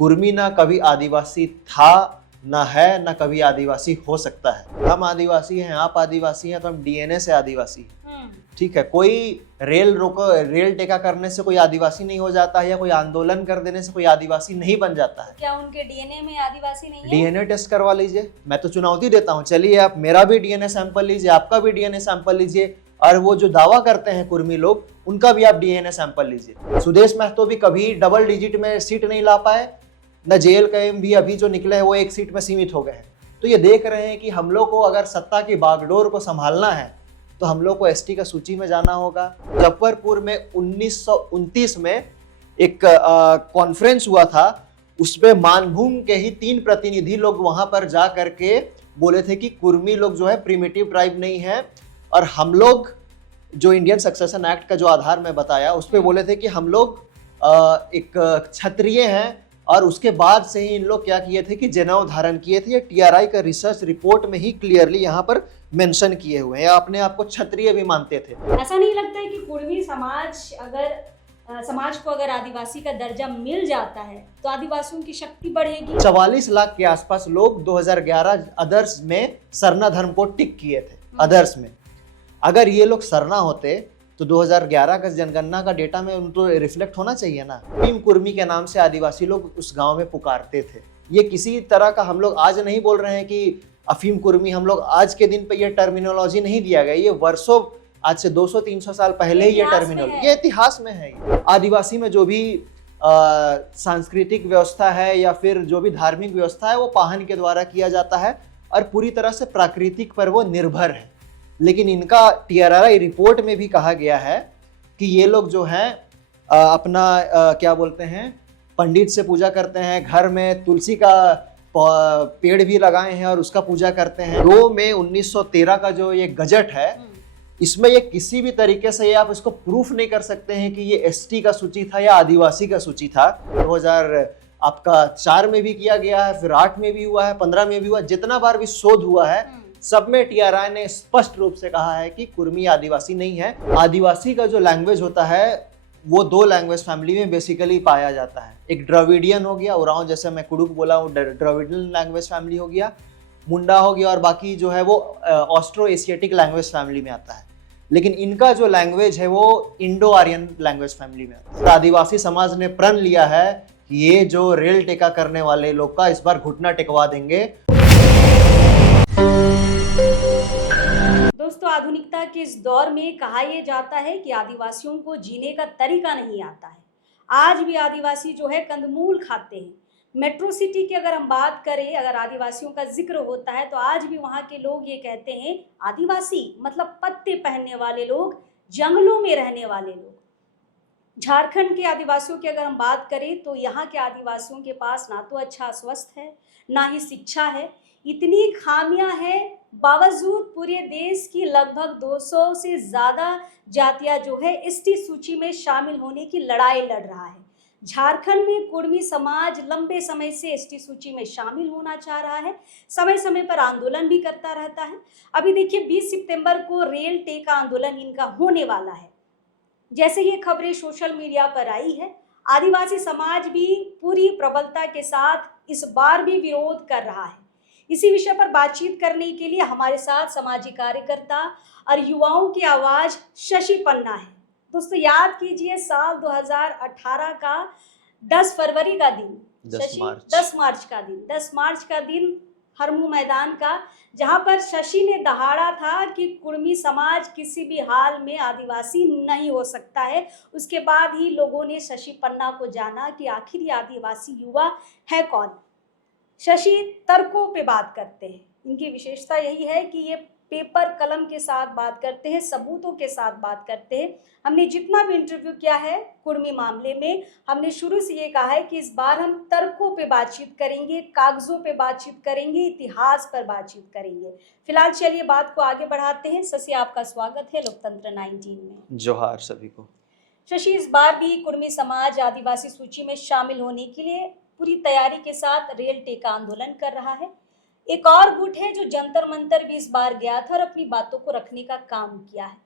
कुर्मी ना कभी आदिवासी था, ना है, ना कभी आदिवासी हो सकता है। हम आदिवासी हैं, आप आदिवासी हैं, तो हम डीएनए से आदिवासी हैं। ठीक है, कोई रेल टेका करने से कोई आदिवासी नहीं हो जाता है, या कोई आंदोलन कर देने से कोई आदिवासी नहीं बन जाता है। क्या उनके डीएनए में आदिवासी नहीं है? डीएनए टेस्ट करवा लीजिए, मैं तो चुनौती देता हूँ। चलिए आप मेरा भी डीएनए सैंपल लीजिए, आपका भी डीएनए सैंपल लीजिए, और वो जो दावा करते हैं कुर्मी लोग, उनका भी आप डीएनए सैंपल लीजिए। सुदेश महतो भी कभी डबल डिजिट में सीट नहीं ला पाए, न JLKM भी अभी जो निकले हैं वो एक सीट में सीमित हो गए हैं। तो ये देख रहे हैं कि हम लोग को अगर सत्ता की बागडोर को संभालना है तो हम लोग को एसटी का सूची में जाना होगा। मुजफ्फरपुर में 1929 में एक कॉन्फ्रेंस हुआ था, उसमें मानभूम के ही 3 प्रतिनिधि लोग वहां पर जा करके बोले थे कि कुर्मी लोग जो है प्रिमिटिव ट्राइब नहीं है, और हम लोग जो इंडियन सक्सेशन एक्ट का जो आधार में बताया उस पर बोले थे कि हम लोग एक क्षत्रिय हैं, और उसके बाद से ही इन लोग क्या किए थे कि जनेऊ धारण किए थे। ये TRI का रिसर्च रिपोर्ट में ही क्लियरली यहाँ पर मेंशन किए हुए हैं, अपने आप को क्षत्रिय भी मानते थे। ऐसा नहीं लगता है कि कुर्मी समाज को अगर आदिवासी का दर्जा मिल जाता है तो आदिवासियों की शक्ति बढ़ेगी? 44 लाख के आसपास लोग 2011 अदर्स में सरना धर्म को टिक किए थे। अदर्स में अगर ये लोग सरना होते तो 2011 का जनगणना का डेटा में उनको रिफ्लेक्ट होना चाहिए ना। अफीम कुर्मी के नाम से आदिवासी लोग उस गांव में पुकारते थे। ये किसी तरह का हम लोग आज नहीं बोल रहे हैं कि अफीम कुर्मी, हम लोग आज के दिन पे ये टर्मिनोलॉजी नहीं दिया गया, ये वर्षों, आज से 200-300 साल पहले ही ये टर्मिनोलॉजी, ये इतिहास में है। आदिवासी में जो भी सांस्कृतिक व्यवस्था है या फिर जो भी धार्मिक व्यवस्था है वो पाहन के द्वारा किया जाता है, और पूरी तरह से प्राकृतिक पर वो निर्भर है। लेकिन इनका TRI रिपोर्ट में भी कहा गया है कि ये लोग जो हैं अपना क्या बोलते हैं, पंडित से पूजा करते हैं, घर में तुलसी का पेड़ भी लगाए हैं और उसका पूजा करते हैं। 2 मई 1913 का जो ये गजट है, इसमें ये किसी भी तरीके से ये आप इसको प्रूफ नहीं कर सकते हैं कि ये ST का सूची था या आदिवासी का सूची था। 2004 में भी किया गया है, फिर 8 में भी हुआ है, 15 में भी हुआ, जितना बार भी शोध हुआ है सब में TRI ने स्पष्ट रूप से कहा है कि कुर्मी आदिवासी नहीं है। आदिवासी का जो लैंग्वेज होता है वो 2 लैंग्वेज फैमिली में बेसिकली पाया जाता है। एक द्रविडियन हो गया, उरांव, जैसे मैं कुडुक बोला हूँ, द्रविडियन लैंग्वेज फैमिली हो गया, मुंडा हो गया, और बाकी जो है वो ऑस्ट्रो एशियाटिक लैंग्वेज फैमिली में आता है। लेकिन इनका जो लैंग्वेज है वो इंडो आर्यन लैंग्वेज फैमिली में आता है। आदिवासी समाज ने प्रण लिया है कि ये जो रेल टेका करने वाले लोग का इस बार घुटना टेकवा देंगे। दोस्तों, आधुनिकता के इस दौर में कहा यह जाता है कि आदिवासियों को जीने का तरीका नहीं आता है। आज भी आदिवासी जो है कंदमूल खाते हैं। मेट्रो सिटी की अगर हम बात करें, अगर आदिवासियों का जिक्र होता है तो आज भी वहाँ के लोग ये कहते हैं आदिवासी मतलब पत्ते पहनने वाले लोग, जंगलों में रहने वाले लोग। झारखंड के आदिवासियों की अगर हम बात करें तो यहाँ के आदिवासियों के पास ना तो अच्छा स्वास्थ्य है, ना ही शिक्षा है। इतनी खामियां हैं, बावजूद पूरे देश की लगभग 200 से ज़्यादा जातियां जो है ST सूची में शामिल होने की लड़ाई लड़ रहा है। झारखंड में कुर्मी समाज लंबे समय से ST सूची में शामिल होना चाह रहा है, समय समय पर आंदोलन भी करता रहता है। अभी देखिए 20 सितंबर को रेल टेका आंदोलन इनका होने वाला है। जैसे ये खबरें सोशल मीडिया पर आई है, आदिवासी समाज भी पूरी प्रबलता के साथ इस बार भी विरोध कर रहा है। इसी विषय पर बातचीत करने के लिए हमारे साथ सामाजिक कार्यकर्ता और युवाओं की आवाज शशि पन्ना है। दोस्तों, याद कीजिए साल 2018 का 10 फरवरी का दिन, 10 मार्च का दिन हरमू मैदान का, जहां पर शशि ने दहाड़ा था कि कुर्मी समाज किसी भी हाल में आदिवासी नहीं हो सकता है। उसके बाद ही लोगों ने शशि पन्ना को जाना कि आखिर ये आदिवासी युवा है कौन। शशि तर्कों पे बात करते हैं, इनकी विशेषता यही है कि ये पेपर कलम के साथ बात करते हैं, सबूतों के साथ बात करते हैं। हमने जितना भी इंटरव्यू किया है कुर्मी मामले में, हमने शुरू से ये कहा है कि इस बार हम तर्कों पे बातचीत करेंगे, कागजों पे बातचीत करेंगे, इतिहास पर बातचीत करेंगे। फिलहाल चलिए बात को आगे बढ़ाते हैं। शशि, आपका स्वागत है लोकतंत्र 19 में। जोहार सभी को। शशि, इस बार भी कुर्मी समाज आदिवासी सूची में शामिल होने के लिए पूरी तैयारी के साथ रेल टेका आंदोलन कर रहा है। एक और गुट है जो जंतर मंतर भी इस बार गया था और अपनी बातों को रखने का काम किया है।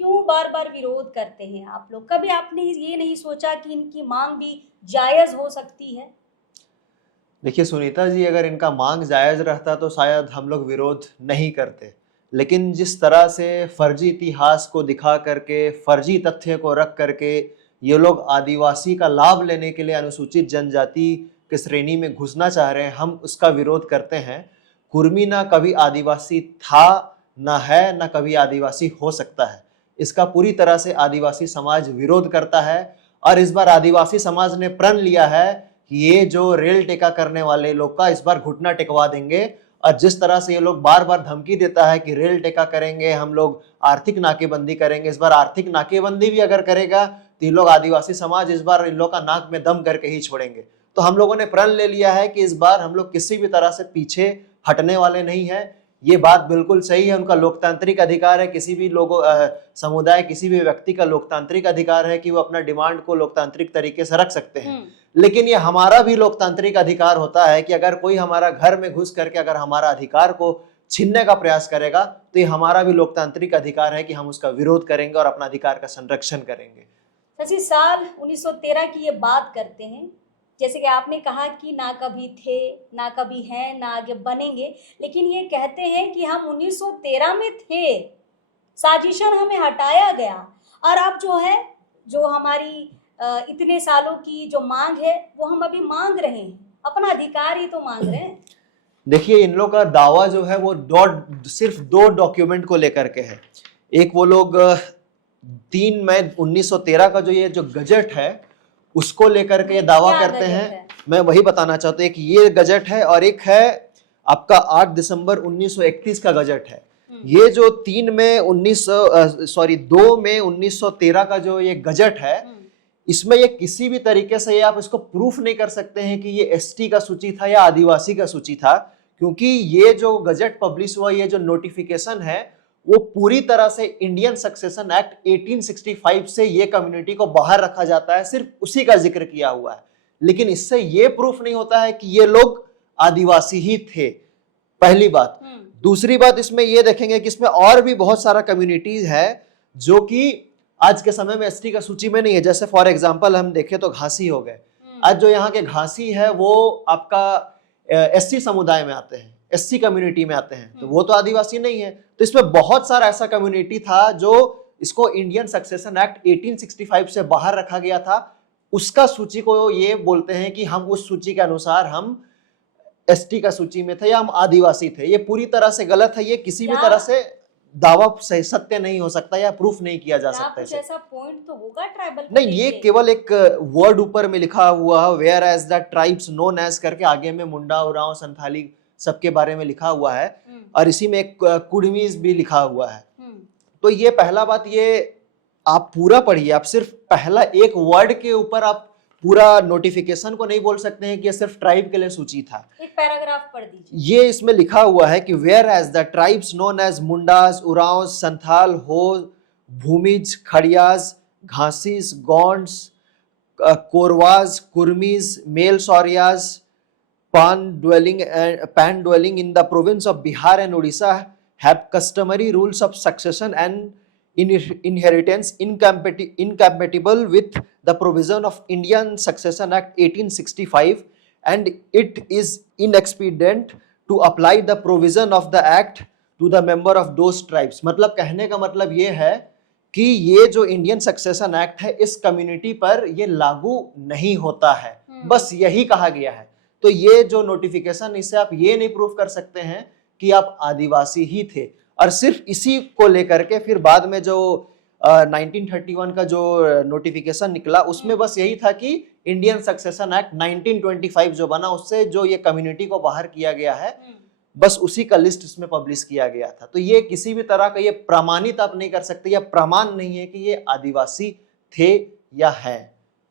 क्यों बार बार विरोध करते हैं आप लोग? कभी आपने ये नहीं सोचा कि इनकी मांग भी जायज हो सकती है? देखिए सुनीता जी, अगर इनका मांग जायज रहता तो शायद हम लोग विरोध नहीं करते, लेकिन जिस तरह से फर्जी इतिहास को दिखा करके, फर्जी तथ्य को रख करके ये लोग आदिवासी का लाभ लेने के लिए अनुसूचित जनजाति की श्रेणी में घुसना चाह रहे हैं, हम उसका विरोध करते हैं। कुर्मी ना कभी आदिवासी था, ना है, ना कभी आदिवासी हो सकता है। इसका पूरी तरह से आदिवासी समाज विरोध करता है और इस बार आदिवासी समाज ने प्रण लिया है कि ये जो रेल टेका करने वाले लोग का इस बार घुटना टेकवा देंगे। और जिस तरह से ये लोग बार बार धमकी देता है कि रेल टेका करेंगे, हम लोग आर्थिक नाकेबंदी करेंगे, इस बार आर्थिक नाकेबंदी भी अगर करेगा तो ये लोग आदिवासी समाज इस बार इन लोग का नाक में दम करके ही छोड़ेंगे। तो हम लोगों ने प्रण ले लिया है कि इस बार हम लोग किसी भी तरह से पीछे हटने वाले नहीं है। ये बात बिल्कुल सही है, उनका लोकतांत्रिक अधिकार है, किसी भी लोगों समुदाय, किसी भी व्यक्ति का लोकतांत्रिक अधिकार है कि वो अपना डिमांड को लोकतांत्रिक तरीके से रख सकते हैं। लेकिन ये हमारा भी लोकतांत्रिक अधिकार होता है कि अगर कोई हमारा घर में घुस करके अगर हमारा अधिकार को छीनने का प्रयास करेगा तो ये हमारा भी लोकतांत्रिक अधिकार है कि हम उसका विरोध करेंगे और अपना अधिकार का संरक्षण करेंगे। शशि, साल 1913 की ये बात करते हैं, जैसे कि आपने कहा कि ना कभी थे, ना कभी हैं, ना आगे बनेंगे, लेकिन ये कहते हैं कि हम 1913 में थे, साजिशन हमें हटाया गया और अब जो है, जो हमारी इतने सालों की जो मांग है वो हम अभी मांग रहे हैं, अपना अधिकार ही तो मांग रहे हैं। देखिए इन लोग का दावा जो है वो सिर्फ दो डॉक्यूमेंट को लेकर के है। एक वो लोग 3 मई 1913 का जो ये जो गजट है उसको लेकर के ये दावा करते हैं। मैं वही बताना चाहता हूँ, एक ये गजट है और एक है आपका 8 दिसंबर 1931 का गजट है। ये जो 2 मई 1913 का जो ये गजट है, इसमें ये किसी भी तरीके से ये आप इसको प्रूफ नहीं कर सकते हैं कि ये एसटी का सूची था या आदिवासी का सूची था, क्योंकि ये जो गजट पब्लिश हुआ, ये जो नोटिफिकेशन है वो पूरी तरह से इंडियन सक्सेशन एक्ट 1865 से ये कम्युनिटी को बाहर रखा जाता है, सिर्फ उसी का जिक्र किया हुआ है। लेकिन इससे ये प्रूफ नहीं होता है कि ये लोग आदिवासी ही थे, पहली बात। दूसरी बात, इसमें ये देखेंगे कि इसमें और भी बहुत सारा कम्युनिटीज है जो कि आज के समय में एसटी का सूची में नहीं है। जैसे फॉर एग्जांपल हम देखें तो घासी हो गए। आज जो यहाँ के घासी है वो आपका एससी समुदाय में आते हैं, एससी कम्युनिटी में आते हैं, तो वो तो आदिवासी नहीं है। तो इसमें बहुत सारा ऐसा कम्युनिटी था जो इसको इंडियन सक्सेशन एक्ट 1865 से बाहर रखा गया था, उसका सूची को ये बोलते हैं कि हम उस सूची के अनुसार हम एसटी का सूची में थे या हम आदिवासी थे। ये पूरी तरह से गलत है, ये किसी भी तरह से दावा सही सत्य नहीं हो सकता या प्रूफ नहीं किया जा सकता। कुछ ऐसा पॉइंट तो होगा ट्राइबल नहीं, ये केवल एक वर्ड ऊपर में लिखा हुआ है, where as the tribes known as करके आगे में मुंडा, उरांव, संथाली सबके बारे में लिखा हुआ है और इसी में एक कुड़मीज भी लिखा हुआ है। तो ये पहला बात, ये आप पूरा पढ़िए, आप सिर्फ पहला एक वर्ड के ऊपर आप पूरा नोटिफिकेशन को नहीं बोल सकते हैं कि ये सिर्फ ट्राइब के लिए सूची था। एक पैराग्राफ पढ़ दीजिए। ये इसमें लिखा हुआ है कि where as the tribes known as Mundas, Oraon, Santhal, Ho, Bhumij, Kharias, Ghasis, Gonds, Korwas, Kurmis, Mal Sauriyas, pan dwelling in the province of Bihar and Odisha have customary rules of succession and inheritance incompatible with the provision of Indian Succession Act 1865, and it is inexpedient to apply the provision of the act to the member of those tribes। मतलब कहने का मतलब ये है कि ये जो Indian succession act है इस कम्युनिटी पर ये लागू नहीं होता है, बस यही कहा गया है। तो ये जो नोटिफिकेशन, इससे आप ये नहीं प्रूफ कर सकते हैं कि आप आदिवासी ही थे। और सिर्फ इसी को लेकर के फिर बाद में जो 1931 का जो नोटिफिकेशन निकला, उसमें बस यही था कि इंडियन सक्सेशन एक्ट 1925 जो बना, उससे जो ये कम्युनिटी को बाहर किया गया है, बस उसी का लिस्ट इसमें पब्लिश किया गया था। तो ये किसी भी तरह का ये प्रमाणित आप नहीं कर सकते, या प्रमाण नहीं है कि ये आदिवासी थे या है।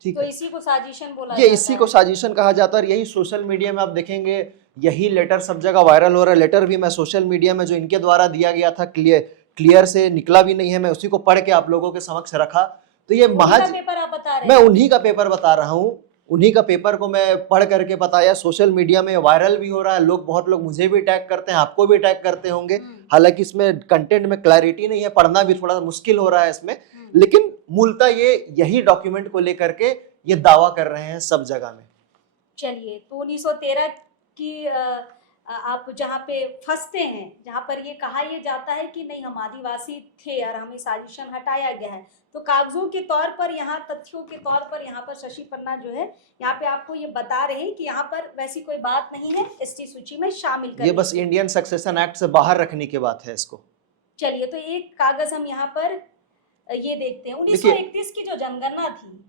ठीक तो है, इसी को साजिशन बोला ये इसी को साजिशन कहा जाता है। और यही सोशल मीडिया में आप देखेंगे, यही लेटर सब जगह वायरल हो रहा है। लेटर भी मैं सोशल मीडिया में जो इनके द्वारा दिया गया था, क्लियर से निकला भी नहीं है, मैं उसी को पढ़ के आप लोगों के समक्ष रखा। तो ये महज पेपर आप बता रहे हैं, मैं उन्हीं का पेपर बता रहा हूँ, उन्हीं का पेपर को मैं पढ़ करके बताया। सोशल मीडिया में वायरल भी हो रहा है, बहुत लोग मुझे भी टैग करते हैं, आपको भी टैग करते होंगे। हालांकि इसमें कंटेंट में क्लैरिटी नहीं है, पढ़ना भी थोड़ा मुश्किल हो रहा है इसमें, लेकिन मूलतः ये यही डॉक्यूमेंट को लेकर के ये दावा कर रहे हैं सब जगह में। चलिए, तो 1913 कि आप जहाँ पे फंसते हैं, जहाँ पर ये कहा यह जाता है कि नहीं हम आदिवासी थे और हमें साजिशन हटाया गया है, तो कागजों के तौर पर, यहाँ तथ्यों के तौर पर यहाँ पर शशि पन्ना जो है यहाँ पे आपको ये बता रहे हैं कि यहाँ पर वैसी कोई बात नहीं है एसटी सूची में शामिल करने ये बस इंडियन सक्सेशन एक्ट से बाहर रखने की बात है इसको। चलिए, तो एक कागज हम यहाँ पर ये देखते हैं, 1931 की जो जनगणना थी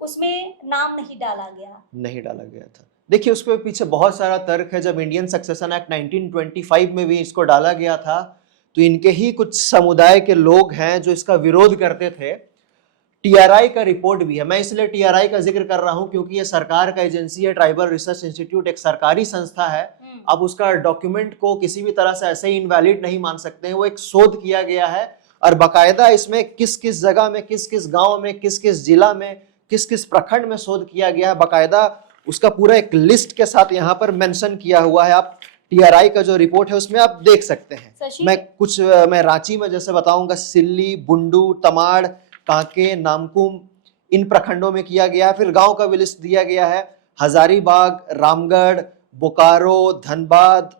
उसमें नाम नहीं डाला गया था। देखिए उसके पीछे बहुत सारा तर्क है। जब इंडियन सक्सेशन एक्ट 1925 में भी इसको डाला गया था तो इनके ही कुछ समुदाय के लोग हैं जो इसका विरोध करते थे। टीआरआई का रिपोर्ट भी है, मैं इसलिए टीआरआई का जिक्र कर रहा हूं क्योंकि ये सरकार का एजेंसी है। ट्राइबल रिसर्च इंस्टीट्यूट एक सरकारी संस्था है। अब उसका डॉक्यूमेंट को किसी भी तरह से ऐसे ही इनवैलिड नहीं मान सकते हैं। वो एक शोध किया गया है और बाकायदा इसमें किस किस जगह में, किस किस गांव में, किस किस जिला में, किस किस प्रखंड में शोध किया गया है, बाकायदा उसका पूरा एक लिस्ट के साथ यहाँ पर मेंशन किया हुआ है। आप टीआरआई का जो रिपोर्ट है उसमें आप देख सकते हैं। मैं रांची में जैसे बताऊंगा, सिल्ली, बुंडू, तमाड़, कांके, नामकुम, इन प्रखंडों में किया गया है। फिर गांव का भी लिस्ट दिया गया है। हजारीबाग, रामगढ़, बोकारो, धनबाद,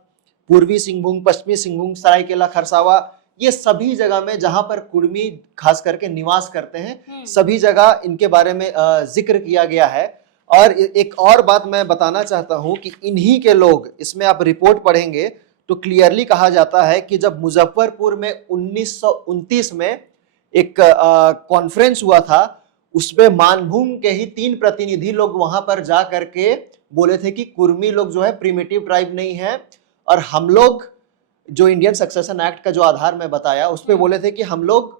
पूर्वी सिंहभूम, पश्चिमी सिंहभूम, सरायकेला खरसावा, ये सभी जगह में जहां पर कुर्मी खास करके निवास करते हैं, सभी जगह इनके बारे में जिक्र किया गया है। और एक और बात मैं बताना चाहता हूं कि इन्हीं के लोग, इसमें आप रिपोर्ट पढ़ेंगे तो क्लियरली कहा जाता है कि जब मुजफ्फरपुर में 1929 में एक कॉन्फ्रेंस हुआ था, उसमें मानभूम के ही 3 प्रतिनिधि लोग वहां पर जा करके बोले थे कि कुर्मी लोग जो है प्रिमिटिव ट्राइब नहीं है, और हम लोग जो इंडियन सक्सेशन एक्ट का जो आधार में बताया उस पे बोले थे कि हम लोग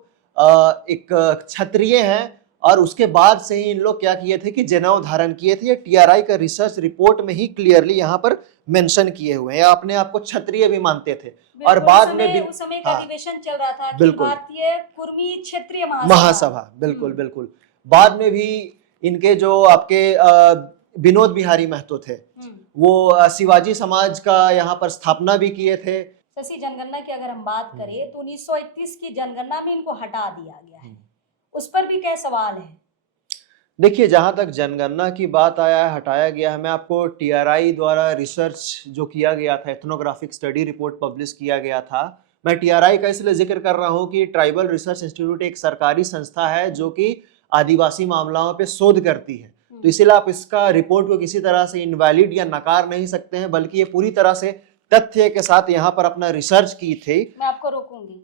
एक क्षत्रिय हैं। और उसके बाद से ही इन लोग क्या किए थे कि जनेऊ धारण किए थे। ये टीआरआई का रिसर्च रिपोर्ट में ही क्लियरली यहाँ पर मेंशन किए हुए हैं। अपने आप को क्षत्रिय भी मानते थे। और बाद में भी उस समय का अधिवेशन चल रहा था कि भारतीय कुर्मी क्षेत्रीय महासभा, बिल्कुल बिल्कुल। बाद में भी इनके जो आपके विनोद बिहारी महतो थे, वो शिवाजी समाज का यहाँ पर स्थापना भी किए थे। शशि, जनगणना की अगर हम बात करें तो 1931 की जनगणना में इनको हटा दिया गया है, उस पर भी क्या सवाल है? देखिए, जहां तक जनगणना की बात आया है, हटाया गया है, मैं आपको टीआरआई द्वारा रिसर्च जो किया गया था, एथनोग्राफिक स्टडी रिपोर्ट पब्लिश किया गया था। मैं टीआरआई का इसलिए जिक्र कर रहा हूं कि ट्राइबल रिसर्च इंस्टीट्यूट एक सरकारी संस्था है जो कि आदिवासी मामलों पे शोध करती है। तो इसीलिए आप इसका रिपोर्ट को किसी तरह से इनवैलिड या नकार नहीं सकते हैं, बल्कि ये पूरी तरह से तथ्य के साथ यहाँ पर अपना रिसर्च की थी। मैं आपको रोकूंगी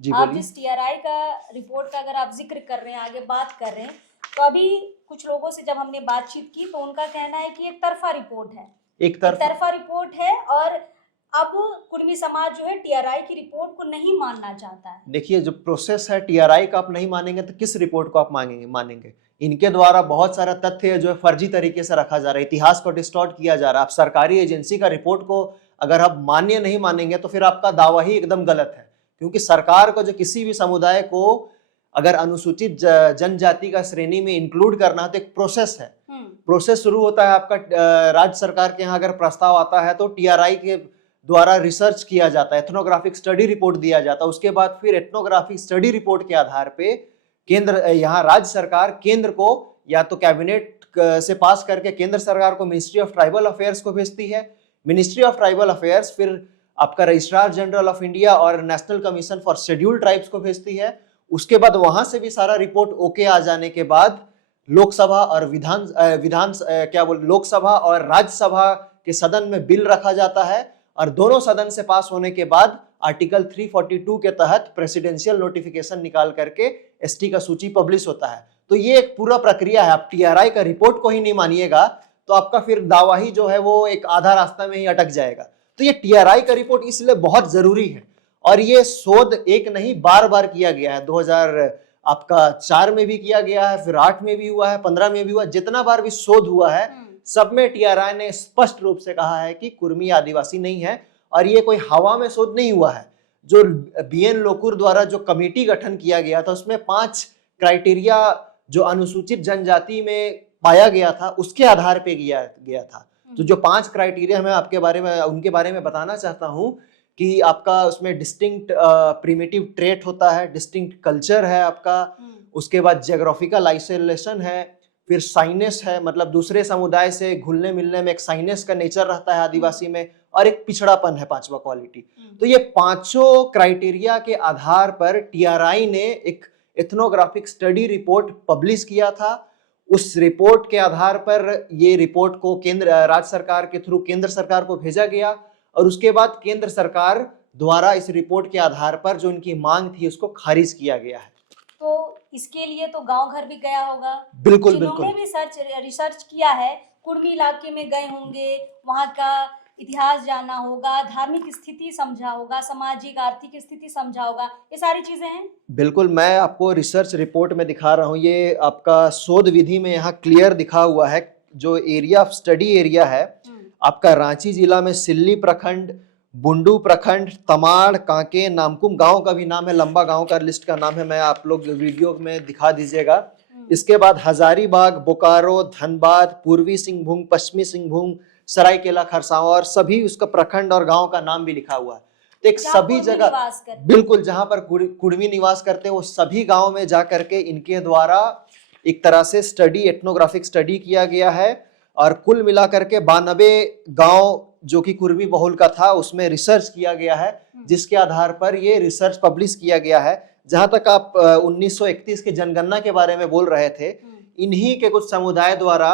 जी, आप जिस टीआरआई का रिपोर्ट का अगर आप जिक्र कर रहे हैं, आगे बात कर रहे हैं, तो अभी कुछ लोगों से जब हमने बातचीत की तो उनका कहना है कि एक तरफा रिपोर्ट है, एक तरफा रिपोर्ट है, और अब कुर्मी समाज जो है टीआरआई की रिपोर्ट को नहीं मानना चाहता है। देखिए, जो प्रोसेस है टीआरआई का आप नहीं मानेंगे तो किस रिपोर्ट को आप मानेंगे? इनके द्वारा बहुत सारा तथ्य जो है फर्जी तरीके से रखा जा रहा है, इतिहास को डिस्टॉर्ट किया जा रहा है। आप सरकारी एजेंसी का रिपोर्ट को अगर आप मान्य नहीं मानेंगे तो फिर आपका दावा ही एकदम गलत है। क्योंकि सरकार को जो किसी भी समुदाय को अगर अनुसूचित जनजाति का श्रेणी में इंक्लूड करना है तो एक प्रोसेस है। प्रोसेस शुरू होता है आपका राज्य सरकार के यहाँ अगर प्रस्ताव आता है तो टीआरआई के द्वारा रिसर्च किया जाता है, एथनोग्राफिक स्टडी रिपोर्ट दिया जाता है। उसके बाद फिर एथनोग्राफिक स्टडी रिपोर्ट के आधार पे केंद्र, यहाँ राज्य सरकार केंद्र को या तो कैबिनेट से पास करके केंद्र सरकार को मिनिस्ट्री ऑफ ट्राइबल अफेयर्स को भेजती है। मिनिस्ट्री ऑफ ट्राइबल अफेयर्स फिर आपका रजिस्ट्रार जनरल ऑफ इंडिया और national commission for scheduled tribes को भेजती है। उसके बाद वहां से भी सारा रिपोर्ट ओके आ जाने के बाद लोकसभा और लोकसभा और राज्यसभा के सदन में बिल रखा जाता है, और दोनों सदन से पास होने के बाद आर्टिकल 342 के तहत प्रेसिडेंशियल नोटिफिकेशन निकाल करके एसटी का सूची पब्लिश होता है। तो ये एक पूरा प्रक्रिया है। आप टीआरआई का रिपोर्ट को ही नहीं मानिएगा तो आपका फिर दावा ही जो है वो एक आधा रास्ता में ही अटक जाएगा। तो ये टीआरआई का रिपोर्ट इसलिए बहुत जरूरी है, और ये शोध एक नहीं बार बार किया गया है। 2004 में भी किया गया है, फिर 8 में भी हुआ है, 15 में भी हुआ। जितना बार भी शोध हुआ है सब में टीआरआई ने स्पष्ट रूप से कहा है कि कुर्मी आदिवासी नहीं है, और ये कोई हवा में शोध नहीं हुआ है। जो बीएन लोकुर द्वारा जो कमेटी गठन किया गया था उसमें 5 क्राइटेरिया जो अनुसूचित जनजाति में पाया गया था उसके आधार पे किया गया था। तो जो 5 क्राइटेरिया मैं उनके बारे में बताना चाहता हूं कि आपका उसमें डिस्टिंक्ट प्रिमिटिव ट्रेट होता है, डिस्टिंक्ट कल्चर है आपका, उसके बाद जियोग्राफिकल आइसोलेशन है, फिर साइनेस है, मतलब दूसरे समुदाय से घुलने मिलने में एक साइनेस का नेचर रहता है आदिवासी में, और एक पिछड़ापन है पांचवा क्वालिटी। तो ये पांचों क्राइटेरिया के आधार पर टीआरआई ने एक एथनोग्राफिक स्टडी रिपोर्ट पब्लिश किया था। उस रिपोर्ट के आधार पर ये रिपोर्ट को राज्य सरकार के थ्रू केंद्र सरकार को भेजा गया, और उसके बाद केंद्र सरकार द्वारा इस रिपोर्ट के आधार पर जो इनकी मांग थी उसको खारिज किया गया है। तो इसके लिए तो गांव घर भी गया होगा, बिल्कुल जिन्होंने बिल्कुल भी रिसर्च किया है, कुर्मी इलाके में गए होंगे, वहाँ का इतिहास जाना होगा, धार्मिक स्थिति समझा होगा, सामाजिक आर्थिक स्थिति समझा होगा, ये सारी चीजें हैं। बिल्कुल, मैं आपको रिसर्च रिपोर्ट में दिखा रहा हूँ, ये आपका शोध विधि में यहाँ क्लियर दिखा हुआ है। जो एरिया ऑफ स्टडी एरिया है आपका रांची जिला में सिल्ली प्रखंड, बुंडू प्रखंड, तमाड़, कांके, नामकुम गांव का भी नाम है, लंबा गांव का लिस्ट का नाम है, मैं आप लोग वीडियो में दिखा दीजिएगा। इसके बाद हजारीबाग, बोकारो, धनबाद, पूर्वी सिंहभूम, पश्चिमी सिंहभूम, सरायकेला खरसावां, और सभी उसका प्रखंड और गांव का नाम भी लिखा हुआ है। तो एक सभी जगह बिल्कुल जहां पर कुर्मी निवास करते हैं वो सभी गांव में जा करके इनके द्वारा एक तरह से स्टडी, एथनोग्राफिक स्टडी किया गया है, और कुल मिलाकर के 92 गांव जो कि कुर्मी बहुल का था उसमें रिसर्च किया गया है, जिसके आधार पर ये रिसर्च पब्लिश किया गया है। जहां तक आप 1931 की जनगणना के बारे में बोल रहे थे, इन्हीं के कुछ समुदाय द्वारा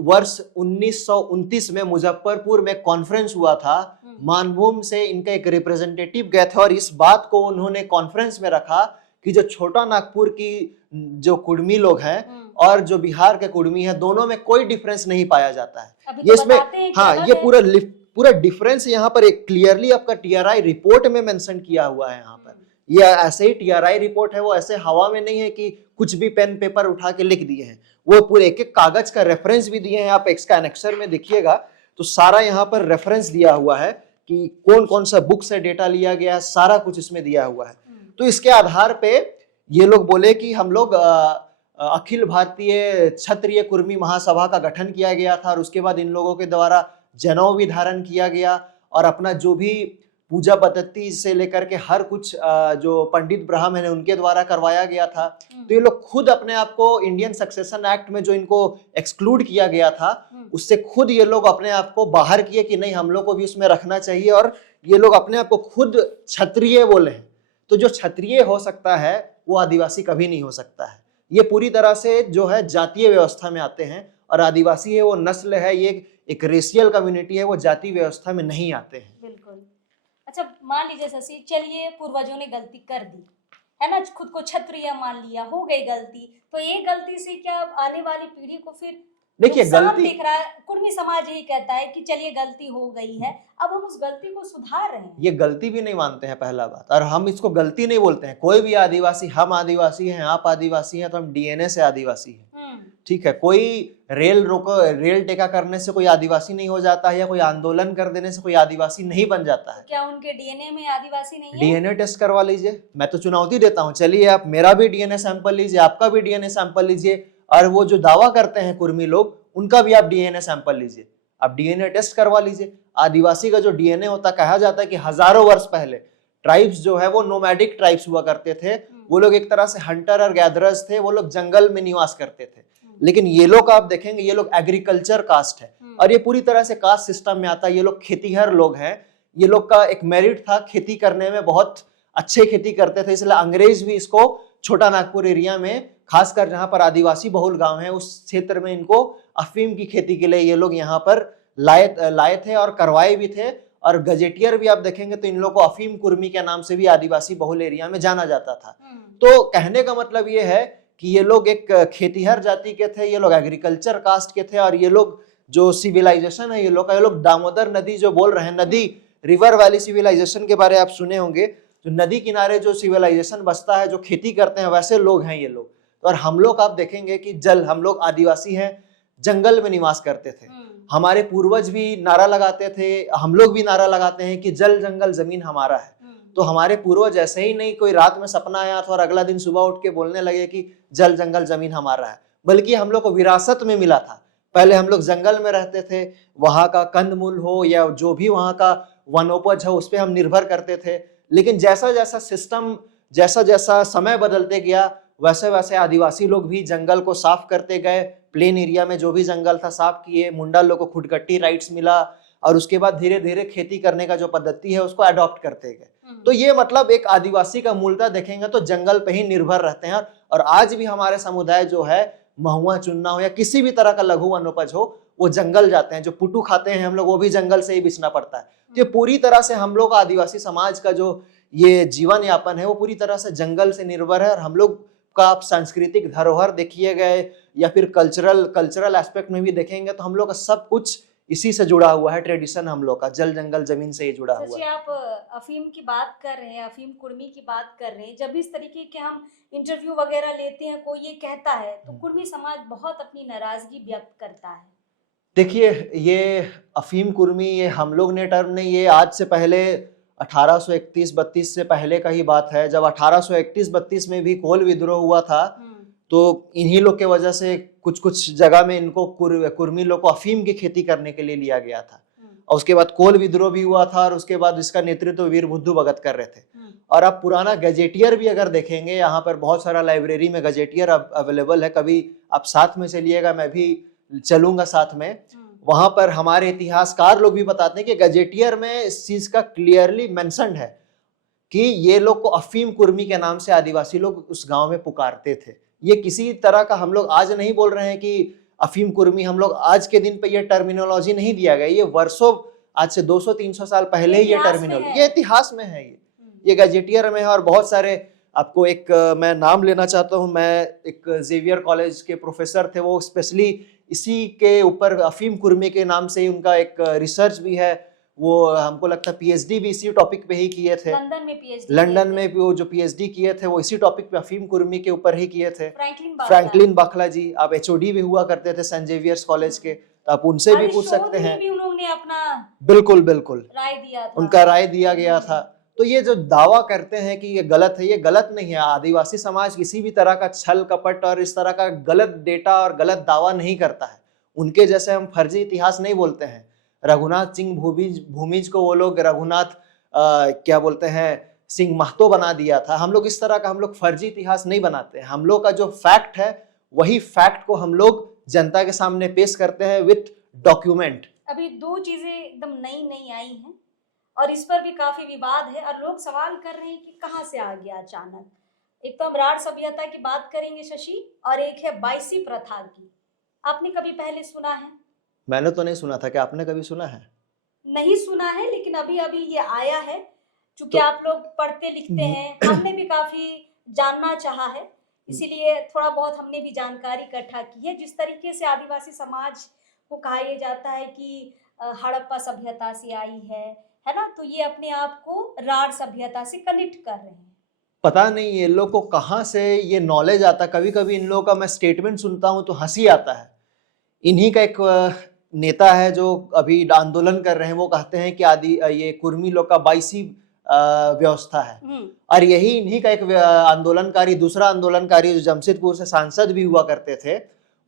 वर्ष 1929 में मुजफ्फरपुर में कॉन्फ्रेंस हुआ था। मानभूम से इनका एक रिप्रेजेंटेटिव गए थे और इस बात को उन्होंने कॉन्फ्रेंस में रखा कि जो छोटा नागपुर की जो कुर्मी लोग हैं और जो बिहार के कुर्मी हैं, दोनों में कोई डिफरेंस नहीं पाया जाता है। ये इसमें ये पूरा डिफरेंस यहाँ पर एक क्लियरली आपका टीआरआई रिपोर्ट में मेंशन किया हुआ है। यहाँ पर ये ऐसे ही टीआरआई रिपोर्ट है, वो ऐसे हवा में नहीं है कि कुछ भी पेन पेपर उठा के लिख दिए हैं, वो पूरे एक एक कागज का रेफरेंस भी दिए हैं। आप इसका एनेक्सर में देखिएगा तो सारा यहाँ पर रेफरेंस दिया हुआ है कि कौन कौन सा बुक से डेटा लिया गया है, सारा कुछ इसमें दिया हुआ है। तो इसके आधार पे ये लोग बोले कि हम लोग अखिल भारतीय क्षत्रिय कुर्मी महासभा का गठन किया गया था, और उसके बाद इन लोगों के द्वारा जनेऊ भी धारण किया गया, और अपना जो भी पूजा पद्धति से लेकर के हर कुछ जो पंडित ब्राह्मण है उनके द्वारा करवाया गया था। तो ये लोग खुद अपने आप को इंडियन सक्सेशन एक्ट में जो इनको एक्सक्लूड किया गया था उससे खुद ये लोग अपने आप को बाहर किए कि नहीं, हम लोग को भी उसमें रखना चाहिए, और ये लोग अपने आप को खुद क्षत्रिय बोले हैं। तो जो क्षत्रिय हो सकता है वो आदिवासी कभी नहीं हो सकता है। ये पूरी तरह से जो है जातीय व्यवस्था में आते हैं, और आदिवासी है वो नस्ल है, ये एक रेशियल कम्युनिटी है, वो जाति व्यवस्था में नहीं आते हैं। बिल्कुल। अच्छा, मान लीजिए शशि, चलिए पूर्वजों ने गलती कर दी है ना, खुद को क्षत्रिय मान लिया, हो गई गलती, तो ये गलती से क्या आने वाली पीढ़ी को फिर देखिए गलती दिख रहा है? कुर्मी समाज यही कहता है कि चलिए गलती हो गई है, अब हम उस गलती को सुधार रहे हैं। ये गलती भी नहीं मानते हैं पहला बात, और हम इसको गलती नहीं बोलते हैं। कोई भी आदिवासी, हम आदिवासी हैं, आप आदिवासी हैं, तो हम डीएनए से आदिवासी हैं, ठीक है। कोई रेल टेका करने से कोई आदिवासी नहीं हो जाता है, या कोई आंदोलन कर देने से कोई आदिवासी नहीं बन जाता है। क्या उनके डीएनए में आदिवासी नहीं है? डीएनए टेस्ट करवा लीजिए, मैं तो चुनौती देता हूँ। चलिए आप मेरा भी डीएनए सैंपल लीजिए, आपका भी डीएनए सैंपल लीजिए, और वो जो दावा करते हैं कुर्मी लोग उनका भी आप डीएनए सैंपल लीजिए, आप डीएनए टेस्ट करवा लीजिए। आदिवासी का जो डीएनए होता, कहा जाता है कि हजारों वर्ष पहले ट्राइब्स जो है वो नोमैडिक ट्राइब्स हुआ करते थे, वो लोग एक तरह से हंटर और गैदरर्स थे, वो लोग जंगल में निवास करते थे। लेकिन ये लोग आप देखेंगे, ये लोग एग्रीकल्चर कास्ट है, और ये पूरी तरह से कास्ट सिस्टम में आता है। ये लोग खेतीहर लोग हैं, ये लोग का एक मेरिट था खेती करने में, बहुत अच्छे खेती करते थे, इसलिए अंग्रेज भी इसको छोटा नागपुर एरिया में, खासकर जहां पर आदिवासी बहुल गांव है उस क्षेत्र में, इनको अफीम की खेती के लिए ये लोग यहाँ पर लाए थे और करवाए भी थे। और गजेटियर भी आप देखेंगे तो इन लोग को अफीम कुर्मी के नाम से भी आदिवासी बहुल एरिया में जाना जाता था। तो कहने का मतलब ये है कि ये लोग एक खेतीहर जाति के थे, ये लोग एग्रीकल्चर कास्ट के थे, और ये लोग जो सिविलाइजेशन है ये लोग दामोदर नदी जो बोल रहे हैं, नदी रिवर वैली सिविलाइजेशन के बारे आप सुने होंगे, जो नदी किनारे जो सिविलाइजेशन बसता है, जो खेती करते हैं, वैसे लोग हैं ये लोग। और हम लोग आप देखेंगे कि हम लोग आदिवासी हैं, जंगल में निवास करते थे, हमारे पूर्वज भी नारा लगाते थे, हम लोग भी नारा लगाते हैं कि जल जंगल जमीन हमारा है। तो हमारे पूर्वज ऐसे ही नहीं कोई रात में सपना आया था और अगला दिन सुबह उठ के बोलने लगे कि जल जंगल जमीन हमारा है, बल्कि हम लोग को विरासत में मिला था। पहले हम लोग जंगल में रहते थे, वहां का कंदमूल हो या जो भी वहां का वनोपज हो उस पर हम निर्भर करते थे। लेकिन जैसा जैसा सिस्टम, जैसा जैसा समय बदलते गया, वैसे वैसे आदिवासी लोग भी जंगल को साफ करते गए, प्लेन एरिया में जो भी जंगल था साफ किए, मुंडा लोग को खुदगट्टी राइट्स मिला और उसके बाद धीरे धीरे खेती करने का जो पद्धति है उसको अडॉप्ट करते गए। तो ये मतलब एक आदिवासी का मूलतः देखेंगे तो जंगल पे ही निर्भर रहते हैं। और आज भी हमारे समुदाय जो है महुआ चुनना हो या किसी भी तरह का लघु वनोपज हो, वो जंगल जाते हैं। जो पुटू खाते हैं हम लोग, वो भी जंगल से ही बिछना पड़ता है। ये पूरी तरह से हम लोग आदिवासी समाज का जो ये जीवन यापन है वो पूरी तरह से जंगल से निर्भर है। और हम लोग का आप सांस्कृतिक धरोहर देखिए गए या फिर कल्चरल एस्पेक्ट में भी देखेंगे तो हम लोग का सब कुछ इसी से जुड़ा हुआ है। ट्रेडिशन हम लोग का जल जंगल जमीन से ही जुड़ा हुआ है। आप अफीम की बात कर रहे हैं, अफीम कुर्मी की बात कर रहे हैं, जब इस तरीके के हम इंटरव्यू वगैरह लेते हैं, कोई ये कहता है तो कुर्मी समाज बहुत अपनी नाराजगी व्यक्त करता है। देखिए, ये अफीम कुर्मी ये हम लोग ने टर्म नहीं, ये आज से पहले 1831-32 से पहले का ही बात है। जब 1831-32 में भी कोल विद्रोह हुआ था तो इन्हीं लोग के वजह से कुछ जगह में इनको कुर्मी लोग को अफीम की खेती करने के लिए लिया गया था। और उसके बाद कोल विद्रोह भी हुआ था और उसके बाद इसका नेतृत्व वीर बुद्धू भगत कर रहे थे। और आप पुराना गजेटियर भी अगर देखेंगे, यहाँ पर बहुत सारा लाइब्रेरी में गजेटियर अवेलेबल है, कभी आप साथ में चलिएगा, मैं भी चलूंगा साथ में। वहां पर हमारे इतिहासकार लोग भी बताते हैं कि गजेटियर में इस चीज का क्लियरली मेंशन्ड है कि ये लोग को अफीम कुर्मी के नाम से आदिवासी लोग उस गांव में पुकारते थे। ये किसी तरह का हम लोग आज नहीं बोल रहे हैं कि अफीम कुर्मी, हम लोग आज के दिन पे ये टर्मिनोलॉजी नहीं दिया गया। ये वर्षों, आज से 200-300 साल पहले ही ये टर्मिनोलॉजी, ये इतिहास में है, ये गजेटियर में है। और बहुत सारे आपको एक मैं नाम लेना चाहता हूँ, मैं एक जेवियर कॉलेज के प्रोफेसर थे, वो स्पेशली इसी के ऊपर अफीम कुर्मी के नाम से ही उनका एक रिसर्च भी है। वो हमको लगता है पीएचडी भी इसी टॉपिक पे ही किए थे। लंदन में भी वो जो पीएचडी किए थे वो इसी टॉपिक पे अफीम कुर्मी के ऊपर ही किए थे। फ्रैंकलिन बाखला जी, आप एचओडी भी हुआ करते थे सेंट जेवियर्स कॉलेज के, तो आप उनसे भी पूछ सकते हैं। भी उन्होंने अपना बिल्कुल राय दिया था, उनका राय दिया गया था। तो ये जो दावा करते हैं कि ये गलत है, ये गलत नहीं है। आदिवासी समाज किसी भी तरह का छल कपट और इस तरह का गलत डेटा और गलत दावा नहीं करता है। उनके जैसे हम फर्जी इतिहास नहीं बोलते हैं। रघुनाथ सिंह भूमिज को वो लोग रघुनाथ क्या बोलते हैं, सिंह महतो बना दिया था। हम लोग इस तरह का हम लोग फर्जी इतिहास नहीं बनाते हैं। हम लोग का जो फैक्ट है वही फैक्ट को हम लोग जनता के सामने पेश करते हैं विथ डॉक्यूमेंट। अभी दो चीजें एकदम नई आई हैं और इस पर भी काफी विवाद है और लोग सवाल कर रहे हैं कि कहाँ से आ गया अचानक। एक तो हम राढ़ सभ्यता की बात करेंगे शशि, और एक है बाईसी प्रथा की। आपने कभी पहले सुना है? मैंने तो नहीं सुना था, क्या आपने कभी सुना है? नहीं सुना है, लेकिन अभी ये आया है। क्योंकि तो आप लोग पढ़ते लिखते हैं, हमने भी काफी जानना चाहा है, इसीलिए थोड़ा बहुत हमने भी जानकारी इकट्ठा की है। जिस तरीके से आदिवासी समाज को कहा यह जाता है कि हड़प्पा सभ्यता से आई है ना, तो ये अपने आप को राढ़ सभ्यता से कनेक्ट कर रहे हैं। पता नहीं ये लोग को कहाँ से ये नॉलेज आता। कभी कभी इन लोगों का मैं स्टेटमेंट सुनता हूँ तो हंसी आता है। इन्हीं का एक नेता है जो अभी आंदोलन कर रहे हैं, वो कहते हैं कि ये कुर्मी लोग का बाईसी व्यवस्था है। और यही इन्हीं का एक आंदोलनकारी, दूसरा आंदोलनकारी जो जमशेदपुर से सांसद भी हुआ करते थे,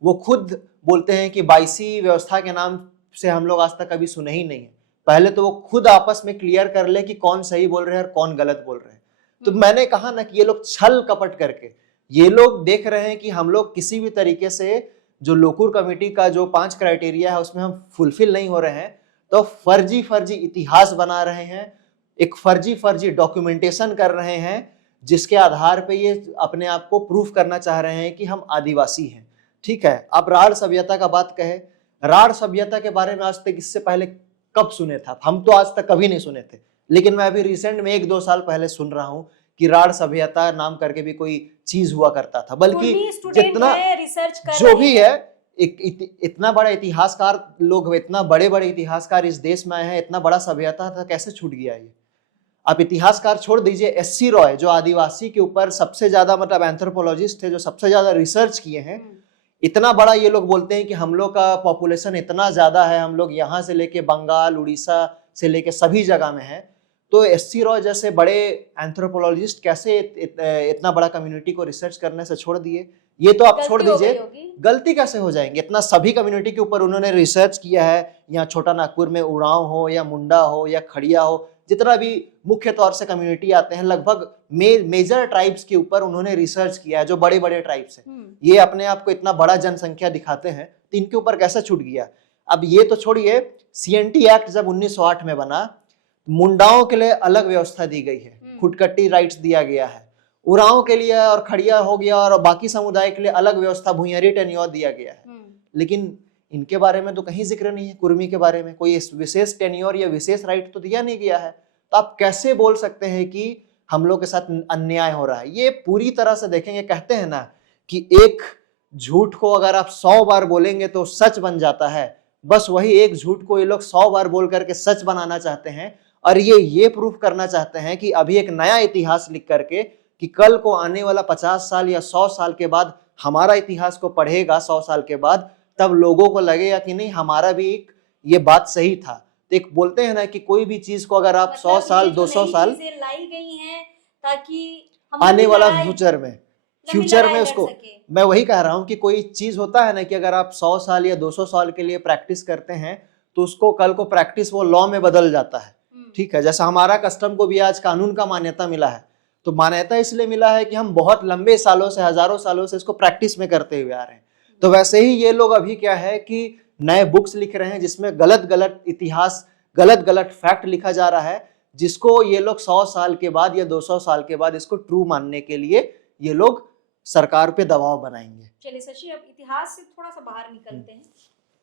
वो खुद बोलते हैं कि बाईसी व्यवस्था के नाम से हम लोग आज तक कभी सुने ही नहीं है। पहले तो वो खुद आपस में क्लियर कर ले कि कौन सही बोल रहे हैं और कौन गलत बोल रहे हैं। तो मैंने कहा ना कि ये लोग छल कपट करके, ये लोग देख रहे हैं कि हम लोग किसी भी तरीके से जो लोकूर कमेटी का जो 5 क्राइटेरिया है उसमें हम फुलफिल नहीं हो रहे हैं, तो फर्जी इतिहास बना रहे हैं, एक फर्जी डॉक्यूमेंटेशन कर रहे हैं, जिसके आधार पे ये अपने आप को प्रूफ करना चाह रहे हैं कि हम आदिवासी हैं। ठीक है, आप राढ़ सभ्यता का बात कहे, राढ़ सभ्यता के बारे में आज तक इससे पहले कब सुने था? हम तो आज तक कभी नहीं सुने थे, लेकिन मैं अभी रिसेंट में 1-2 साल पहले सुन रहा हूँ कि राढ़ सभ्यता नाम करके भी कोई चीज हुआ करता था। बल्कि जितना रिसर्च कर जो भी है, इतना बड़ा इतिहासकार लोग, इतना बड़े इतिहासकार इस देश में आए हैं, इतना बड़ा सभ्यता था, कैसे छूट गया ये? आप इतिहासकार छोड़ दीजिए, एससी रॉय जो आदिवासी के ऊपर सबसे ज्यादा मतलब एंथ्रोपोलॉजिस्ट थे, जो सबसे ज्यादा रिसर्च किए हैं, इतना बड़ा ये लोग बोलते हैं कि हम लोग का पॉपुलेशन इतना ज्यादा है, हम लोग यहाँ से लेके बंगाल, उड़ीसा से लेके सभी जगह में है। तो एससी रॉय जैसे बड़े एंथ्रोपोलॉजिस्ट कैसे इतना बड़ा कम्युनिटी को रिसर्च करने से छोड़ दिए? ये तो आप छोड़ दीजिए, गलती कैसे हो जाएंगे? इतना सभी कम्युनिटी के ऊपर उन्होंने रिसर्च किया है। यहाँ छोटा नागपुर में उरांव हो या मुंडा हो या खड़िया हो, जितना भी मुख्य तौर से कम्युनिटी आते हैं, लगभग मेजर ट्राइब्स के ऊपर उन्होंने रिसर्च किया है, जो बड़े बड़े ट्राइब्स हैं। ये अपने आप को इतना बड़ा जनसंख्या दिखाते हैं, तो इनके ऊपर कैसे छूट गया। अब ये तो छोड़िए, सीएनटी एक्ट जब 1908 में बना, मुंडाओं के लिए अलग व्यवस्था दी गई है, खुदकट्टी राइट्स दिया गया है, उरांव के लिए और खड़िया हो गया और बाकी समुदाय के लिए अलग व्यवस्था, भुइंयारी टेन्योर दिया गया है। लेकिन इनके बारे में तो कहीं जिक्र नहीं है, कुर्मी के बारे में कोई विशेष टेन्योर या विशेष राइट तो दिया नहीं गया है। तो आप कैसे बोल सकते हैं कि हम लोग के साथ अन्याय हो रहा है। ये पूरी तरह से देखेंगे, कहते हैं ना कि एक झूठ को अगर आप 100 बार बोलेंगे तो सच बन जाता है, बस वही एक झूठ को ये लोग 100 बार बोल करके सच बनाना चाहते हैं। और ये प्रूफ करना चाहते हैं कि अभी एक नया इतिहास लिख करके कि कल को आने वाला 50 साल या 100 साल के बाद हमारा इतिहास को पढ़ेगा 100 साल के बाद, तब लोगों को लगेगा कि नहीं, हमारा भी ये बात सही था। तो एक बोलते हैं ना कि कोई भी चीज को अगर आप 100 साल 200 साल लाई गई हैं ताकि आने वाला फ्यूचर में उसको, मैं वही कह रहा हूं कि कोई चीज होता है ना कि अगर आप 100 साल या 200 साल के लिए प्रैक्टिस करते हैं तो उसको कल को प्रैक्टिस वो लॉ में बदल जाता है। ठीक है, जैसा हमारा कस्टम को भी आज कानून का मान्यता मिला है, तो मान्यता इसलिए मिला है कि हम बहुत लंबे सालों से, हजारों सालों से इसको प्रैक्टिस में करते हुए आ रहे हैं। तो वैसे ही ये लोग अभी क्या है कि नए बुक्स लिख रहे हैं जिसमें गलत गलत इतिहास, गलत गलत फैक्ट लिखा जा रहा है, जिसको ये लोग 100 साल के बाद या 200 साल के बाद इसको ट्रू मानने के लिए ये लोग सरकार पे दबाव बनाएंगे। चलिए शशि, अब इतिहास से थोड़ा सा बाहर निकलते हैं,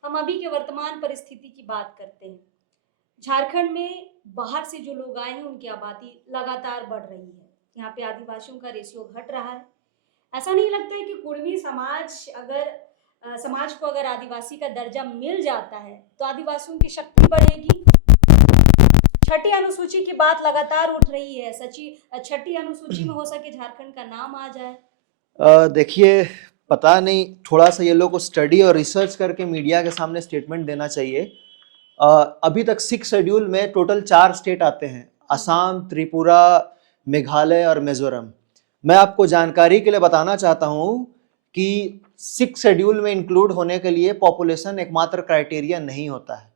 हम अभी के वर्तमान परिस्थिति की बात करते हैं। झारखंड में बाहर से जो लोग आए हैं उनकी आबादी लगातार बढ़ रही है, यहाँ पे आदिवासियों का रेशियो घट रहा है। ऐसा नहीं लगता है कि कुर्मी समाज को अगर आदिवासी का दर्जा मिल जाता है तो आदिवासियों की शक्ति बढ़ेगी? छठी अनुसूची की बात लगातार उठ रही है, छठी अनुसूची में हो सके झारखंड का नाम आ जाए। देखिए, पता नहीं, थोड़ा सा ये लोग को स्टडी और रिसर्च करके मीडिया के सामने स्टेटमेंट देना चाहिए। अभी तक 6 शेड्यूल में टोटल 4 स्टेट आते हैं, असम, त्रिपुरा, मेघालय और मिजोरम। मैं आपको जानकारी के लिए बताना चाहता हूं कि 6 शेड्यूल में इंक्लूड होने के लिए पॉपुलेशन एकमात्र क्राइटेरिया नहीं होता है,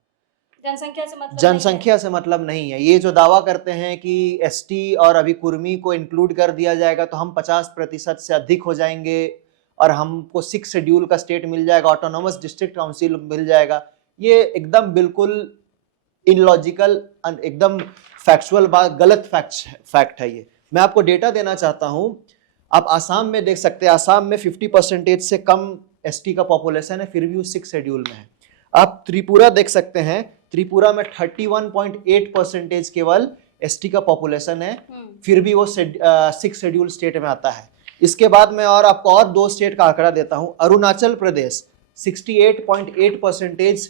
जनसंख्या से मतलब नहीं है। ये जो दावा करते हैं कि एसटी और अभी कुर्मी को इंक्लूड कर दिया जाएगा तो हम 50% से अधिक हो जाएंगे और हमको 6 शेड्यूल का स्टेट मिल जाएगा, ऑटोनोमस डिस्ट्रिक्ट काउंसिल मिल जाएगा, ये एकदम बिल्कुल इलॉजिकल, एकदम फैक्चुअल बात, गलत फैक्ट है। ये मैं आपको डेटा देना चाहता हूं। आप आसाम में देख सकते हैं, आसाम में 50% से कम एसटी का पॉपुलेशन है, फिर भी वो 6 शेड्यूल में है। आप त्रिपुरा देख सकते हैं, त्रिपुरा में 31.8% केवल एसटी का पॉपुलेशन है, फिर भी वो 6 शेड्यूल स्टेट में आता है। इसके बाद में और आपको और 2 स्टेट का आंकड़ा देता हूं। अरुणाचल प्रदेश 68.8%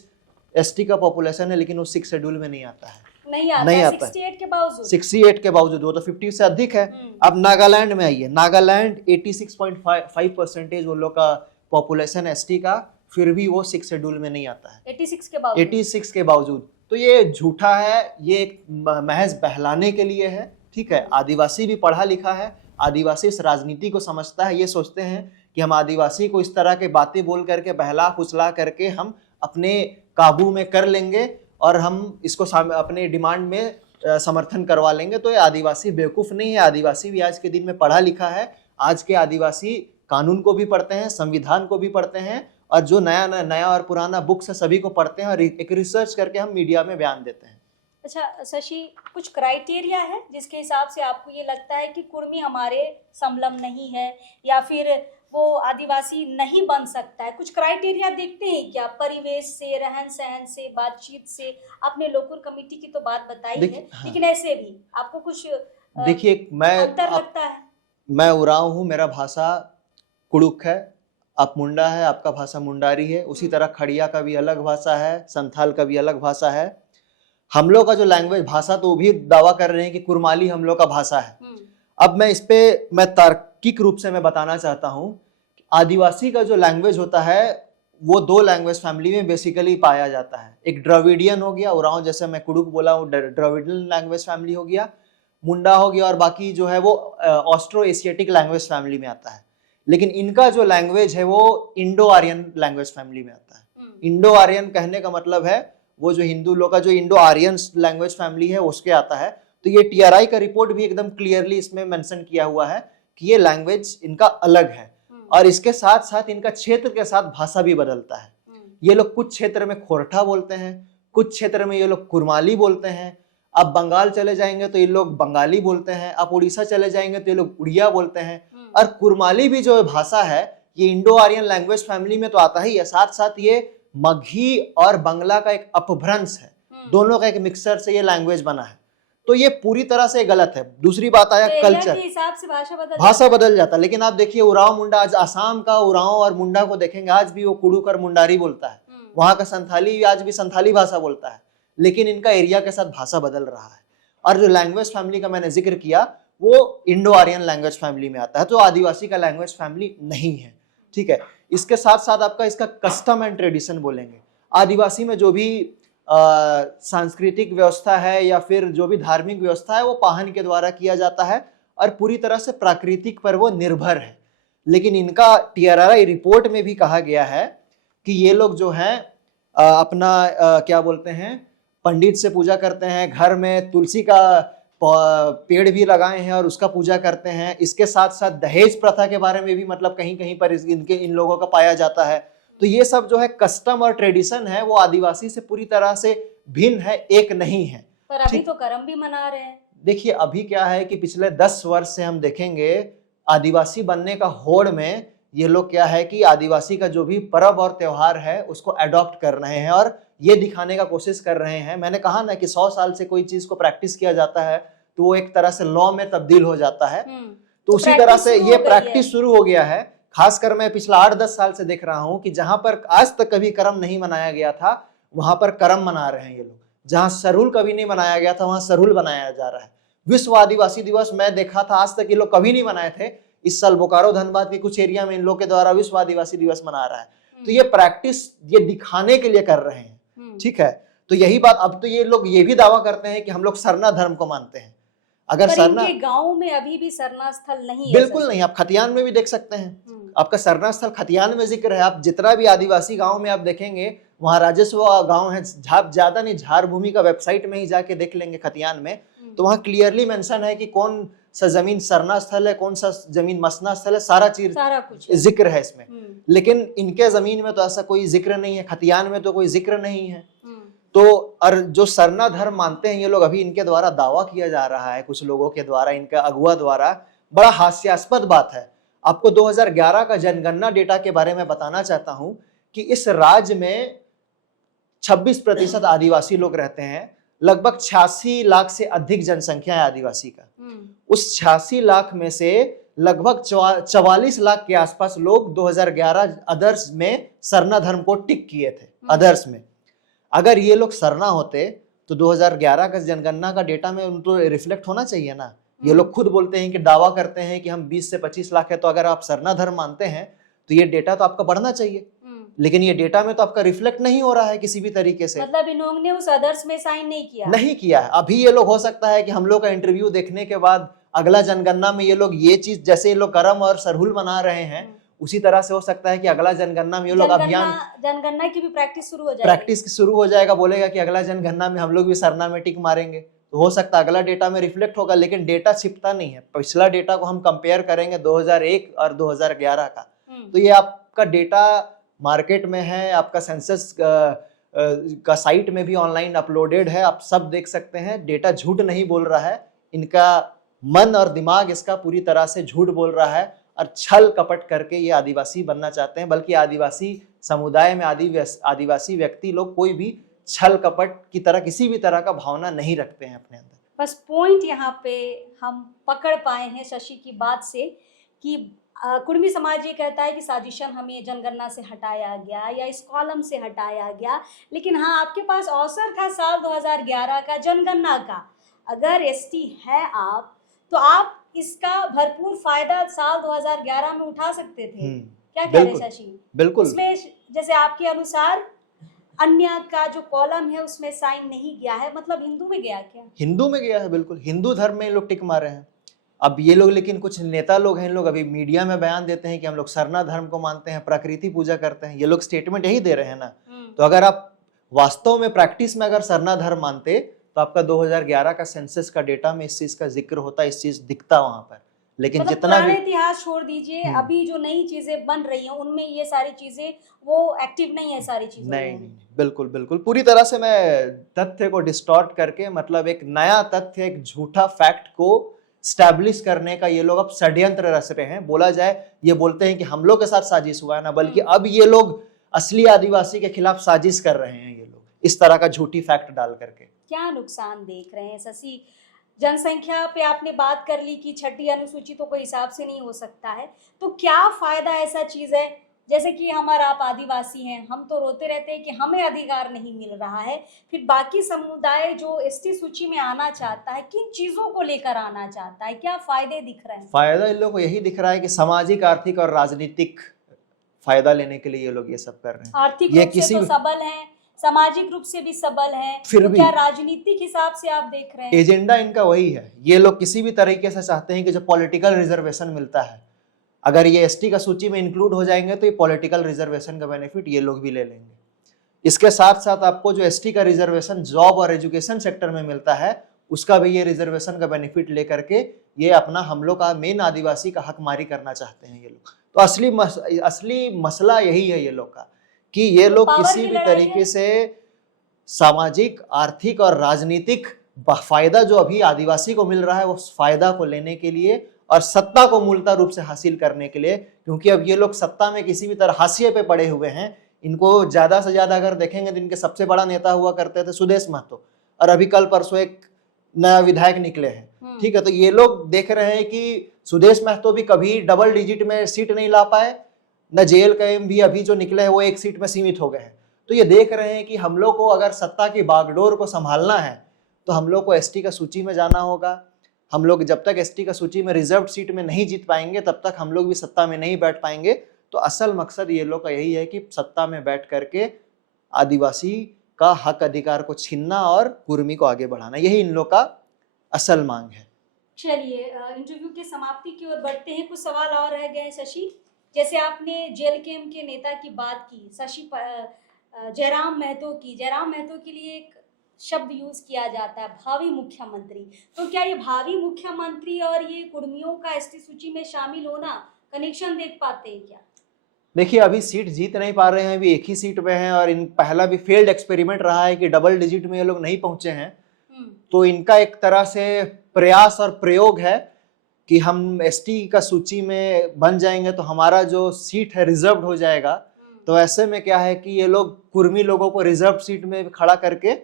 एसटी का पॉपुलेशन है, लेकिन वो 6 शेड्यूल में नहीं आता है, नहीं आता 68 के बावजूद, वो तो 50 से अधिक है। अब नागालैंड में आइए, नागालैंड 86.5% उन लोग का पॉपुलेशन एसटी का, फिर भी वो 6 शेड्यूल में नहीं आता है 86 के बावजूद। तो ये झूठा है, ये एक महज बहलाने के लिए है। ठीक है, आदिवासी भी पढ़ा लिखा है, आदिवासी इस राजनीति को समझता है। ये सोचते हैं कि हम आदिवासी को इस तरह के बातें बोल करके, बहला फुसला करके हम अपने काबू में कर लेंगे और हम इसको अपने डिमांड में समर्थन करवा लेंगे। तो ये आदिवासी बेवकूफ नहीं है, आदिवासी भी आज के दिन में पढ़ा लिखा है। आज के आदिवासी कानून को भी पढ़ते हैं, संविधान को भी पढ़ते हैं, और जो नया और पुराना बुक्स है सभी को पढ़ते हैं और एक रिसर्च करके हम मीडिया में बयान देते हैं। अच्छा शशि, कुछ क्राइटेरिया है जिसके हिसाब से आपको ये लगता है कि कुर्मी हमारे संलग्न नहीं है या फिर वो आदिवासी नहीं बन सकता है? कुछ क्राइटेरिया देखते हैं क्या? परिवेश से, रहन सहन से, बातचीत से? आपने लोकल कमेटी की तो बात बताई है, हाँ। लेकिन ऐसे भी आपको कुछ देखिए, अंतर लगता है? मैं उरांव हूँ, मेरा भाषा कुड़ुक है, आप मुंडा है, आपका भाषा मुंडारी है। उसी तरह खड़िया का भी अलग भाषा है, संथाल का भी अलग भाषा है। हम लोग का जो लैंग्वेज भाषा, तो वो भी दावा कर रहे हैं कि कुरमाली हम लोग का भाषा है। अब मैं इस पे तार्किक रूप से मैं बताना चाहता हूँ, आदिवासी का जो लैंग्वेज होता है वो 2 लैंग्वेज फैमिली में बेसिकली पाया जाता है। एक द्रविडियन हो गया, उरांव जैसे मैं कुड़ुक बोला, वो द्रविडियन लैंग्वेज फैमिली हो गया, मुंडा हो गया, और बाकी जो है वो ऑस्ट्रो एशियाटिक लैंग्वेज फैमिली में आता है। लेकिन इनका जो लैंग्वेज है वो इंडो आर्यन लैंग्वेज फैमिली में आता है। इंडो आर्यन कहने का मतलब है वो जो हिंदू लोग का जो इंडो आर्यन लैंग्वेज फैमिली है उसके आता है। तो ये टीआरआई का रिपोर्ट भी एकदम क्लियरली इसमें मेंशन किया हुआ है कि ये लैंग्वेज इनका अलग है, और इसके साथ साथ इनका क्षेत्र के साथ भाषा भी बदलता है। ये लोग कुछ क्षेत्र में खोरठा बोलते हैं, कुछ क्षेत्र में ये लोग कुरमाली बोलते हैं। आप बंगाल चले जाएंगे तो ये लोग बंगाली बोलते हैं, आप उड़ीसा चले जाएंगे तो ये लोग उड़िया बोलते हैं। और कुरमाली भी जो भाषा है ये इंडो आर्यन लैंग्वेज फैमिली में तो आता ही है, साथ साथ ये मगही और बंगला का एक अपभ्रंश है, दोनों का एक मिक्सचर से ये लैंग्वेज बना है। तो ये पूरी तरह से गलत है। दूसरी बात आया तो कल्चर, के हिसाब से भाषा बदल जाता है। लेकिन आप देखिए उरांव मुंडा, आज आसाम का उरांव और मुंडा को देखेंगे, आज भी वो कुड़ूकर मुंडारी बोलता है। वहां का संथाली आज भी संथाली भाषा बोलता है, लेकिन इनका एरिया के साथ भाषा बदल रहा है। और जो लैंग्वेज फैमिली का मैंने जिक्र किया वो इंडो आर्यन लैंग्वेज फैमिली में आता है, तो आदिवासी का लैंग्वेज फैमिली नहीं है। ठीक है, इसके साथ साथ आपका इसका कस्टम एंड ट्रेडिशन बोलेंगे। आदिवासी में जो भी सांस्कृतिक व्यवस्था है या फिर जो भी धार्मिक व्यवस्था है वो पाहन के द्वारा किया जाता है और पूरी तरह से प्राकृतिक पर वो निर्भर है। लेकिन इनका टीआरआई रिपोर्ट में भी कहा गया है कि ये लोग जो हैं अपना क्या बोलते हैं, पंडित से पूजा करते हैं, घर में तुलसी का पेड़ भी लगाए हैं और उसका पूजा करते हैं। इसके साथ साथ दहेज प्रथा के बारे में भी मतलब कहीं कहीं पर इन लोगों का पाया जाता है। तो ये सब जो है कस्टम और ट्रेडिशन है वो आदिवासी से पूरी तरह से भिन्न है, एक नहीं है। पर अभी तो करम भी मना रहे हैं। देखिए अभी क्या है कि पिछले 10 वर्ष से हम देखेंगे आदिवासी बनने का होड़ में ये लोग क्या है कि आदिवासी का जो भी पर्व और त्योहार है उसको अडॉप्ट कर रहे हैं और ये दिखाने का कोशिश कर रहे हैं। मैंने कहा ना कि 100 साल से कोई चीज को प्रैक्टिस किया जाता है तो वो एक तरह से लॉ में तब्दील हो जाता है। तो उसी तरह से ये प्रैक्टिस शुरू हो गया है। खासकर मैं पिछला 8-10 साल से देख रहा हूं कि जहां पर आज तक कभी करम नहीं मनाया गया था वहां पर करम मना रहे हैं ये लोग। जहां सरहुल कभी नहीं मनाया गया था वहां सरहुल मनाया जा रहा है। विश्व आदिवासी दिवस मैं देखा था, आज तक ये लोग कभी नहीं मनाए थे। इस साल बोकारो धनबाद के कुछ एरिया में इन लोग के द्वारा विश्व आदिवासी दिवस मना रहा है। तो ये प्रैक्टिस ये दिखाने के लिए कर रहे हैं। ठीक है, तो यही बात। अब तो ये लोग ये भी दावा करते हैं कि हम लोग सरना धर्म को मानते हैं। अगर सरना गांव में अभी भी सरना स्थल नहीं है, बिल्कुल नहीं। आप खतियान में भी देख सकते हैं, आपका सरना स्थल खतियान में जिक्र है। आप जितना भी आदिवासी गांव में आप देखेंगे वहां राजस्व गांव है, ज्यादा नहीं, झार भूमि का वेबसाइट में ही जाके देख लेंगे खतियान में, तो वहां क्लियरली मेंशन है कि कौन सा जमीन सरना स्थल है, कौन सा जमीन मसना स्थल है, सारा कुछ जिक्र है इसमें। लेकिन इनके जमीन में तो ऐसा कोई जिक्र नहीं है, खतियान में तो कोई जिक्र नहीं है। तो और जो सरना धर्म मानते हैं ये लोग, अभी इनके द्वारा दावा किया जा रहा है कुछ लोगों के द्वारा, इनका अगुआ द्वारा, बड़ा हास्यास्पद बात है। आपको 2011 का जनगणना डेटा के बारे में बताना चाहता हूं कि इस राज्य में 26% आदिवासी लोग रहते हैं। लगभग 86 लाख से अधिक जनसंख्या है आदिवासी का। उस 86 लाख में से लगभग 44 लाख के आसपास लोग 2011 अदर्स में सरना धर्म को टिक किए थे। अदर्स में अगर ये लोग सरना होते तो 2011 का जनगणना का डेटा में उनको रिफ्लेक्ट होना चाहिए ना। ये लोग खुद बोलते हैं कि दावा करते हैं कि हम 20 से 25 लाख है, तो अगर आप सरना धर्म मानते हैं तो ये डेटा तो आपका बढ़ना चाहिए। लेकिन ये डेटा में तो आपका रिफ्लेक्ट नहीं हो रहा है किसी भी तरीके से। मतलब इन लोगों ने उस अदर्स में साइन नहीं किया है। अभी ये लोग, हो सकता है कि हम लोग का इंटरव्यू देखने के बाद अगला जनगणना में ये लोग ये चीज, जैसे ये लोग करम और सरहुल मना रहे हैं, उसी तरह से हो सकता है कि अगला जनगणना में ये लोग जनगणना की भी प्रैक्टिस शुरू हो जाएगा। बोलेगा कि अगला जनगणना में हम लोग भी सरना में टिक मारेंगे, तो हो सकता है अगला डेटा में रिफ्लेक्ट होगा। लेकिन डेटा छिपता नहीं है। पिछला डेटा को हम कंपेयर करेंगे 2001 और 2011 का, तो ये आपका डेटा मार्केट में है, आपका सेंसस का साइट में भी ऑनलाइन अपलोडेड है, आप सब देख सकते हैं। डेटा झूठ नहीं बोल रहा है, इनका मन और दिमाग इसका पूरी तरह से झूठ बोल रहा है और छल कपट करके ये आदिवासी बनना चाहते हैं। बल्कि आदिवासी समुदाय में आदिवासी व्यक्ति लोग कोई भी छल कपट की तरह किसी भी तरह का भावना नहीं रखते हैं अपने अंदर। बस पॉइंट यहाँ पे हम पकड़ पाए हैं शशि की बात से कि कुर्मी समाज ये कहता है कि साजिशन हमें जनगणना से हटाया गया या इस कॉलम से हटाया गया। लेकिन हाँ, आपके पास अवसर था साल 2011 का जनगणना का। अगर एसटी है आप तो आप इसका भरपूर फायदा साल 2011 में उठा सकते थे। क्या कह रहे शशि? बिल्कुल। उसमें जैसे आपके अनुसार अन्य का जो कॉलम है उसमें साइन नहीं गया है, मतलब हिंदू में गया क्या? हिंदू में गया है, बिल्कुल। हिंदू धर्म में लोग टिक मारे हैं। अब ये लोग, लेकिन कुछ नेता लोग हैं, लोग अभी मीडिया में बयान देते हैं कि हम लोग सरना धर्म को मानते हैं, प्रकृति पूजा करते हैं। ये लोग स्टेटमेंट यही दे रहे हैं ना। तो अगर आप वास्तव में प्रैक्टिस में अगर सरना धर्म मानते तो आपका 2011 का सेंसस का डेटा में इस चीज का जिक्र होता, इस चीज दिखता वहां पर। लेकिन मतलब जितना पुराने भी इतिहास छोड़ दीजिए, अभी जो नई चीजें बन रही हैं उनमें ये सारी चीजें वो एक्टिव नहीं है, सारी चीजें नहीं, बिल्कुल बिल्कुल पूरी तरह से मैं तथ्य को डिस्टॉर्ट करके, मतलब एक नया तथ्य, एक झूठा फैक्ट को स्टैब्लिश करने का ये लोग अब षड्यंत्र रच रहे हैं। बोला जाए, ये बोलते हैं कि हम लोग के साथ साजिश हुआ है ना, बल्कि अब ये लोग असली आदिवासी के खिलाफ साजिश कर रहे हैं ये लोग, इस तरह का झूठी फैक्ट डाल करके। क्या नुकसान देख रहे हैं शशि? जनसंख्या पे आपने बात कर ली कि छठी अनुसूची तो कोई हिसाब से नहीं हो सकता है, तो क्या फायदा ऐसा चीज है? जैसे कि हमारा आप आदिवासी हैं, हम तो रोते रहते हैं कि हमें अधिकार नहीं मिल रहा है, फिर बाकी समुदाय जो एसटी सूची में आना चाहता है, किन चीजों को लेकर आना चाहता है, क्या फायदे दिख रहे हैं? फायदा इन लोगों को यही दिख रहा है कि सामाजिक, आर्थिक और राजनीतिक फायदा लेने के लिए ये लोग ये सब कर रहे हैं। आर्थिक ये रूप से किसी तो सबल हैं, सामाजिक रूप से भी सबल हैं, फिर तो भी क्या राजनीतिक हिसाब से आप देख रहे हैं? एजेंडा इनका वही है। ये लोग किसी भी तरीके से चाहते हैं कि जो पॉलिटिकल रिजर्वेशन मिलता है, अगर ये एसटी का सूची में इंक्लूड हो जाएंगे तो ये पॉलिटिकल रिजर्वेशन का बेनिफिट ये लोग भी ले लेंगे। इसके साथ साथ आपको जो एसटी का रिजर्वेशन जॉब और एजुकेशन सेक्टर में मिलता है, उसका भी ये रिजर्वेशन का बेनिफिट लेकर के ये अपना, हम लोग का मेन आदिवासी का हकमारी करना चाहते हैं ये लोग। तो असली मसला यही है ये लोग का, कि ये लोग किसी भी तरीके से सामाजिक, आर्थिक और राजनीतिक फायदा जो अभी आदिवासी को मिल रहा है, उस फायदा को लेने के लिए और सत्ता को मूलतः रूप से हासिल करने के लिए, क्योंकि अब ये लोग सत्ता में किसी भी तरह हाशिए पे पड़े हुए हैं। इनको ज्यादा से ज्यादा अगर देखेंगे तो इनके सबसे बड़ा नेता हुआ करते थे सुदेश महतो, और अभी कल परसों एक नया विधायक निकले हैं, ठीक है। तो ये लोग देख रहे हैं कि सुदेश महतो भी कभी डबल डिजिट में सीट नहीं ला पाए, न जेएल कैम भी अभी जो निकले हैं वो एक सीट में सीमित हो गए हैं। तो ये देख रहे हैं कि हम लोग को अगर सत्ता की बागडोर को संभालना है तो हम लोग को एसटी का सूची में जाना होगा। हम लोग जब तक एसटी का सूची में रिजर्व सीट में नहीं जीत पाएंगे तब तक हम लोग भी सत्ता में नहीं बैठ पाएंगे। तो असल मकसद ये लोग का यही है कि सत्ता में बैठ करके आदिवासी का हक अधिकार को छीनना और कुर्मी को आगे बढ़ाना, यही इन लोग का असल मांग है। चलिए इंटरव्यू के समाप्ति की ओर बढ़ते हैं। कुछ सवाल और रह गए हैं शशि, जैसे आपने जेएलकेएम के नेता की बात की, शशि जयराम महतो की। जयराम महतो के लिए एक शब्द यूज किया जाता है, भावी मुख्यमंत्री। तो क्या ये भावी मुख्यमंत्री और ये कुर्मियों का एसटी सूची में शामिल होना कनेक्शन देख पाते हैं क्या? देखिए, अभी सीट जीत नहीं पा रहे हैं, अभी एक ही सीट में हैं, और इन पहला भी फेल्ड एक्सपेरिमेंट रहा है कि डबल डिजिट में ये लोग नहीं पहुंचे हैं। तो इनका एक तरह से प्रयास और प्रयोग है कि हम एसटी का सूची में बन जाएंगे तो हमारा जो सीट है रिजर्व्ड हो जाएगा। तो ऐसे में क्या है कि ये लोग कुर्मी लोगों को रिजर्व सीट में खड़ा करके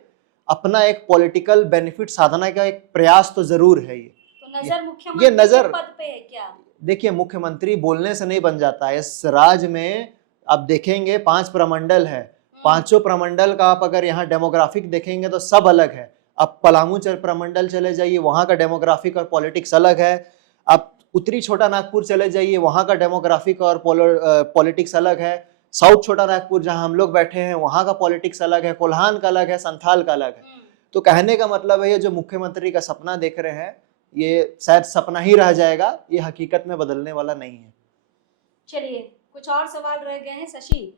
अपना एक पॉलिटिकल बेनिफिट साधना का एक प्रयास तो जरूर है। तो नजर मुख्यमंत्री के पद पे है क्या? देखिए, मुख्यमंत्री बोलने से नहीं बन जाता है। इस राज्य में आप देखेंगे 5 प्रमंडल है, 5 प्रमंडल का आप अगर यहाँ डेमोग्राफिक देखेंगे तो सब अलग है। आप पलामू प्रमंडल चले जाइए, वहाँ का डेमोग्राफिक और पॉलिटिक्स अलग है। आप उत्तरी छोटा नागपुर चले जाइए, वहाँ का डेमोग्राफिक और पॉलिटिक्स अलग है। साउथ छोटा नागपुर जहाँ हम लोग बैठे हैं वहाँ का पॉलिटिक्स अलग है, कोल्हान का अलग है, संथाल का अलग है। तो कहने का मतलब है ये जो मुख्यमंत्री का सपना देख रहे हैं ये शायद सपना ही रह जाएगा, ये हकीकत में बदलने वाला नहीं है। चलिए, कुछ और सवाल रह गए हैं शशि।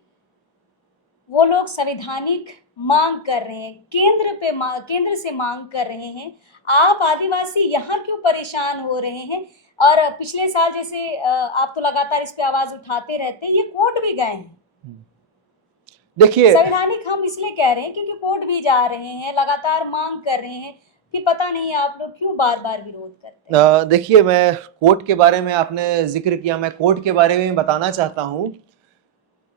वो लोग संवैधानिक मांग कर रहे हैं, केंद्र से मांग कर रहे हैं, आप आदिवासी यहाँ क्यों परेशान हो रहे हैं? और पिछले साल जैसे आप तो लगातार इस पे आवाज उठाते रहते हैं, ये कोर्ट भी गए हैं। देखिए, संवैधानिक हम इसलिए कह रहे हैं क्योंकि कोर्ट भी जा रहे हैं, लगातार मांग कर रहे हैं, फिर पता नहीं आप लोग क्यों बार बार विरोध करते हैं। देखिए, मैं कोर्ट के बारे में आपने जिक्र किया, मैं कोर्ट के बारे में बताना चाहता हूँ।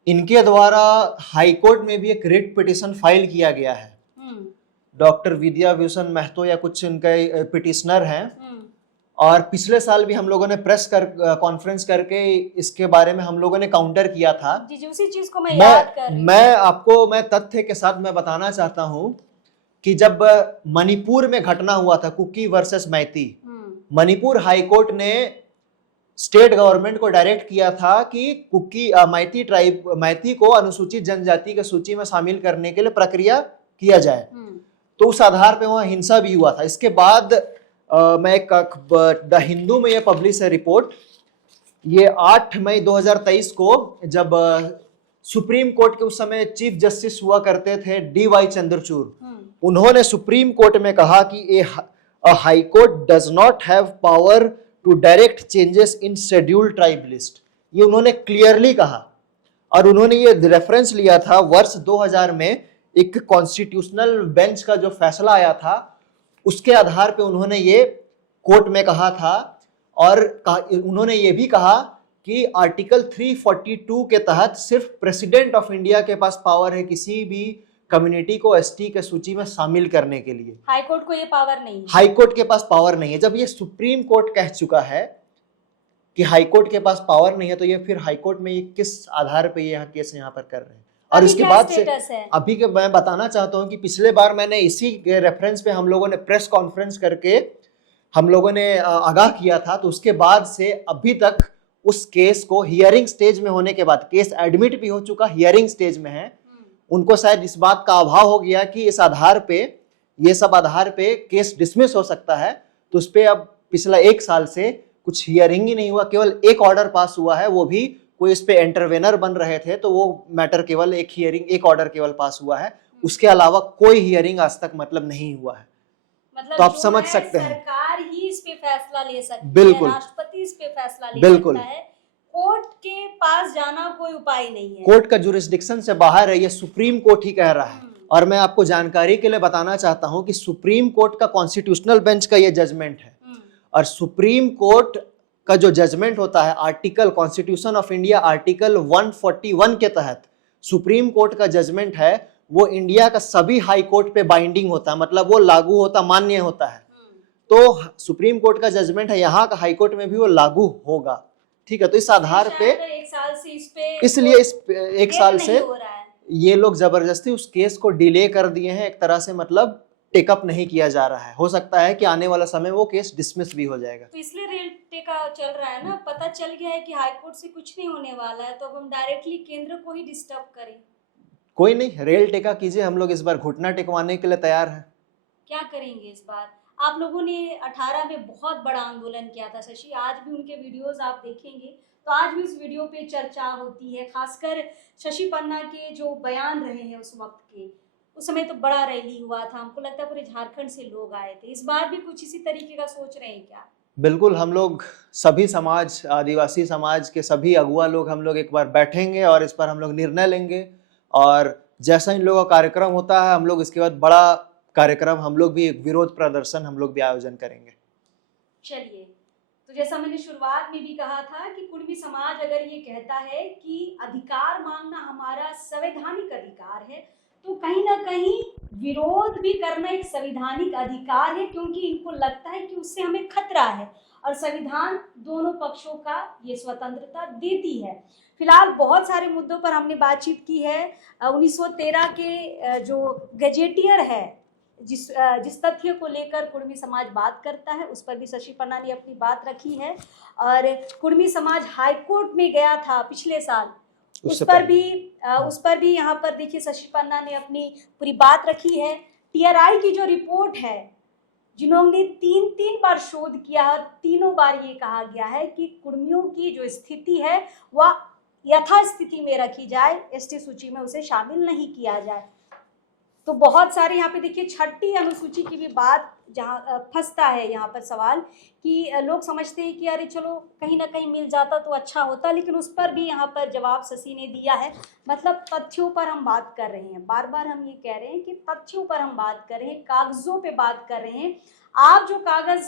इनके द्वारा हाई कोर्ट में भी एक रिट पिटिशन फाइल किया गया है। डॉक्टर विद्या भूषण महतो या कुछ उनके पिटिशनर हैं, और पिछले साल भी हम लोगों ने प्रेस कॉन्फ्रेंस करके इसके बारे में हम लोगों ने काउंटर किया था। जी, उसी चीज को मैं याद कर रही हूं। मैं तथ्य के साथ मैं बताना चाहता हूं कि जब मणिपुर में घटना हुआ था Kuki versus Meitei, Manipur high court ने स्टेट गवर्नमेंट को डायरेक्ट किया था कि कुकी मैती को अनुसूचित जनजाति की सूची में शामिल करने के लिए प्रक्रिया किया जाए। तो उस आधार पे वहां हिंसा भी हुआ था। इसके बाद मैं द हिंदू में ये पब्लिश है रिपोर्ट, ये 8 मई 2023 को, जब सुप्रीम कोर्ट के उस समय चीफ जस्टिस हुआ करते थे DY चंद्रचूड़, उन्होंने सुप्रीम कोर्ट में कहा कि a high court does not have power to direct changes in scheduled tribe list। ये उन्होंने क्लियरली कहा और उन्होंने ये रेफरेंस लिया था वर्ष 2000 में एक कॉन्स्टिट्यूशनल बेंच का जो फैसला आया था उसके आधार पे उन्होंने ये कोर्ट में कहा था। और उन्होंने ये भी कहा कि आर्टिकल 342 के तहत सिर्फ प्रेसिडेंट ऑफ इंडिया के पास पावर है किसी भी कम्युनिटी को एसटी के सूची में शामिल करने के लिए। हाई कोर्ट को ये पावर नहीं है। हाई कोर्ट के पास पावर नहीं है। जब ये सुप्रीम कोर्ट कह चुका है कि हाई कोर्ट के पास पावर नहीं है तो ये फिर हाई कोर्ट में ये किस आधार पे ये केस यहाँ पर कर रहे हैं। और इसके बाद से अभी के मैं बताना चाहता हूँ कि पिछले बार मैंने इसी के रेफरेंस पे हम लोगों ने प्रेस कॉन्फ्रेंस करके हम लोगों ने आगाह किया था। तो उसके बाद से अभी तक उस केस को हियरिंग स्टेज में होने के बाद, केस एडमिट भी हो चुका, हियरिंग स्टेज में है, उनको शायद इस बात का अभाव हो गया कि इस आधार पे, ये सब आधार पे केस डिसमिस हो सकता है। तो उस पे अब पिछला 1 साल से कुछ हियरिंग ही नहीं हुआ, केवल एक ऑर्डर पास हुआ है, वो भी कोई इस पे इंटरवेनर बन रहे थे तो वो मैटर केवल एक हियरिंग, एक ऑर्डर केवल पास हुआ है। उसके अलावा कोई हियरिंग आज तक मतलब नहीं हुआ है। मतलब तो आप समझ सकते हैं सरकार ही इस पे फैसला ले सकती है, बिल्कुल, राष्ट्रपति इस पे फैसला ले बिल्कुल सकता है, कोर्ट के पास जाना कोई उपाय नहीं है। कोर्ट का जुरिस्डिक्शन से बाहर है, ये सुप्रीम कोर्ट ही कह रहा है। और मैं आपको जानकारी के लिए बताना चाहता हूं कि सुप्रीम कोर्ट का कॉन्स्टिट्यूशनल बेंच का ये जजमेंट है। और सुप्रीम कोर्ट का जो जजमेंट होता है article, constitution of India article 141 के तहत सुप्रीम कोर्ट का जजमेंट है, वो इंडिया का सभी हाई कोर्ट पे बाइंडिंग होता है, मतलब वो लागू होता, मान्य होता है। तो सुप्रीम कोर्ट का जजमेंट है, यहाँ का हाई कोर्ट में भी वो लागू होगा। ठीक है, तो इस आधार पे 1 साल से इस पे, इसलिए इस 1 साल से हो रहा है। ये लोग जबरदस्ती उस केस को डिले कर दिए हैं, एक तरह से मतलब टेकअप नहीं किया जा रहा है। हो सकता है कि आने वाला समय वो केस डिसमिस भी हो जाएगा। तो इसलिए रेल टेका चल रहा है ना, पता चल गया है कि हाई कोर्ट से कुछ नहीं होने वाला है, तो अब हम डायरेक्टली केंद्र को ही डिस्टर्ब करें। कोई नहीं, रेल टेका कीजिए, हम लोग इस बार घुटना टेकवाने के लिए तैयार हैं। क्या करेंगे इस बार? आप लोगों ने 18 में बहुत बड़ा आंदोलन किया था शशि, आज भी उनके वीडियोस आप देखेंगे तो आज भी उस वीडियो पे चर्चा होती है, खासकर शशि पन्ना के जो बयान रहे हैं उस वक्त के। उस समय तो बड़ा रैली हुआ था, हमको लगता है पूरे झारखंड से लोग आए थे। इस बार भी कुछ इसी तरीके का सोच रहे हैं क्या? बिल्कुल, हम लोग सभी समाज, आदिवासी समाज के सभी अगुआ लोग हम लोग एक बार बैठेंगे और इस पर हम लोग निर्णय लेंगे। और जैसा इन लोगों का कार्यक्रम होता है, हम लोग इसके बाद बड़ा कार्यक्रम, हम लोग भी एक विरोध प्रदर्शन हम लोग भी आयोजन करेंगे। चलिए, तो जैसा मैंने शुरुआत में भी कहा था कि कुर्मी समाज अगर ये कहता है कि अधिकार मांगना हमारा संवैधानिक अधिकार है, तो कहीं ना कहीं विरोध भी करना एक संवैधानिक अधिकार है, क्योंकि इनको लगता है कि उससे हमें खतरा है और संविधान दोनों पक्षों का ये स्वतंत्रता देती है। फिलहाल बहुत सारे मुद्दों पर हमने बातचीत की है। 1913 के जो गजेटियर है, जिस तथ्य को लेकर कुर्मी समाज बात करता है, उस पर भी शशि पन्ना ने अपनी बात रखी है। और कुर्मी समाज हाई कोर्ट में गया था पिछले साल, उस पर भी यहाँ पर देखिए शशि पन्ना ने अपनी पूरी बात रखी है। टीआरआई की जो रिपोर्ट है, जिन्होंने 3 बार शोध किया है, तीनों बार ये कहा गया है कि कुर्मियों की जो स्थिति है वह यथास्थिति में रखी जाए, एसटी सूची में उसे शामिल नहीं किया जाए। तो बहुत सारे यहाँ पे देखिए 6ठी अनुसूची की भी बात जहाँ फंसता है यहाँ पर सवाल कि लोग समझते हैं कि अरे चलो कहीं ना कहीं मिल जाता तो अच्छा होता, लेकिन उस पर भी यहाँ पर जवाब शशि ने दिया है। मतलब तथ्यों पर हम बात कर रहे हैं, बार बार हम ये कह रहे हैं कि तथ्यों पर हम बात कर रहे हैं, कागजों पे बात कर रहे हैं। आप जो कागज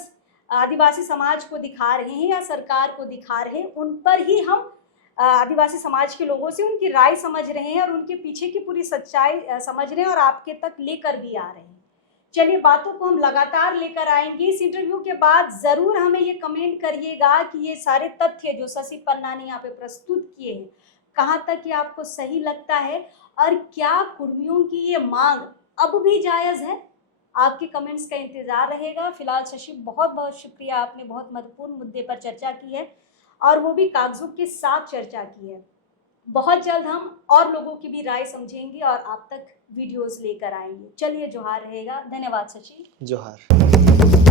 आदिवासी समाज को दिखा रहे हैं या सरकार को दिखा रहे हैं, उन पर ही हम आदिवासी समाज के लोगों से उनकी राय समझ रहे हैं और उनके पीछे की पूरी सच्चाई समझ रहे हैं और आपके तक लेकर भी आ रहे हैं। चलिए, बातों को हम लगातार लेकर आएंगे। इस इंटरव्यू के बाद ज़रूर हमें ये कमेंट करिएगा कि ये सारे तथ्य जो शशि पन्ना ने यहाँ पे प्रस्तुत किए हैं, कहाँ तक ये आपको सही लगता है और क्या कुर्मियों की ये मांग अब भी जायज़ है? आपके कमेंट्स का इंतज़ार रहेगा। फिलहाल शशि, बहुत बहुत शुक्रिया, आपने बहुत महत्वपूर्ण मुद्दे पर चर्चा की है और वो भी कागजों के साथ चर्चा की है। बहुत जल्द हम और लोगों की भी राय समझेंगे और आप तक वीडियोस लेकर आएंगे। चलिए, जोहार रहेगा। धन्यवाद शशि। जोहार।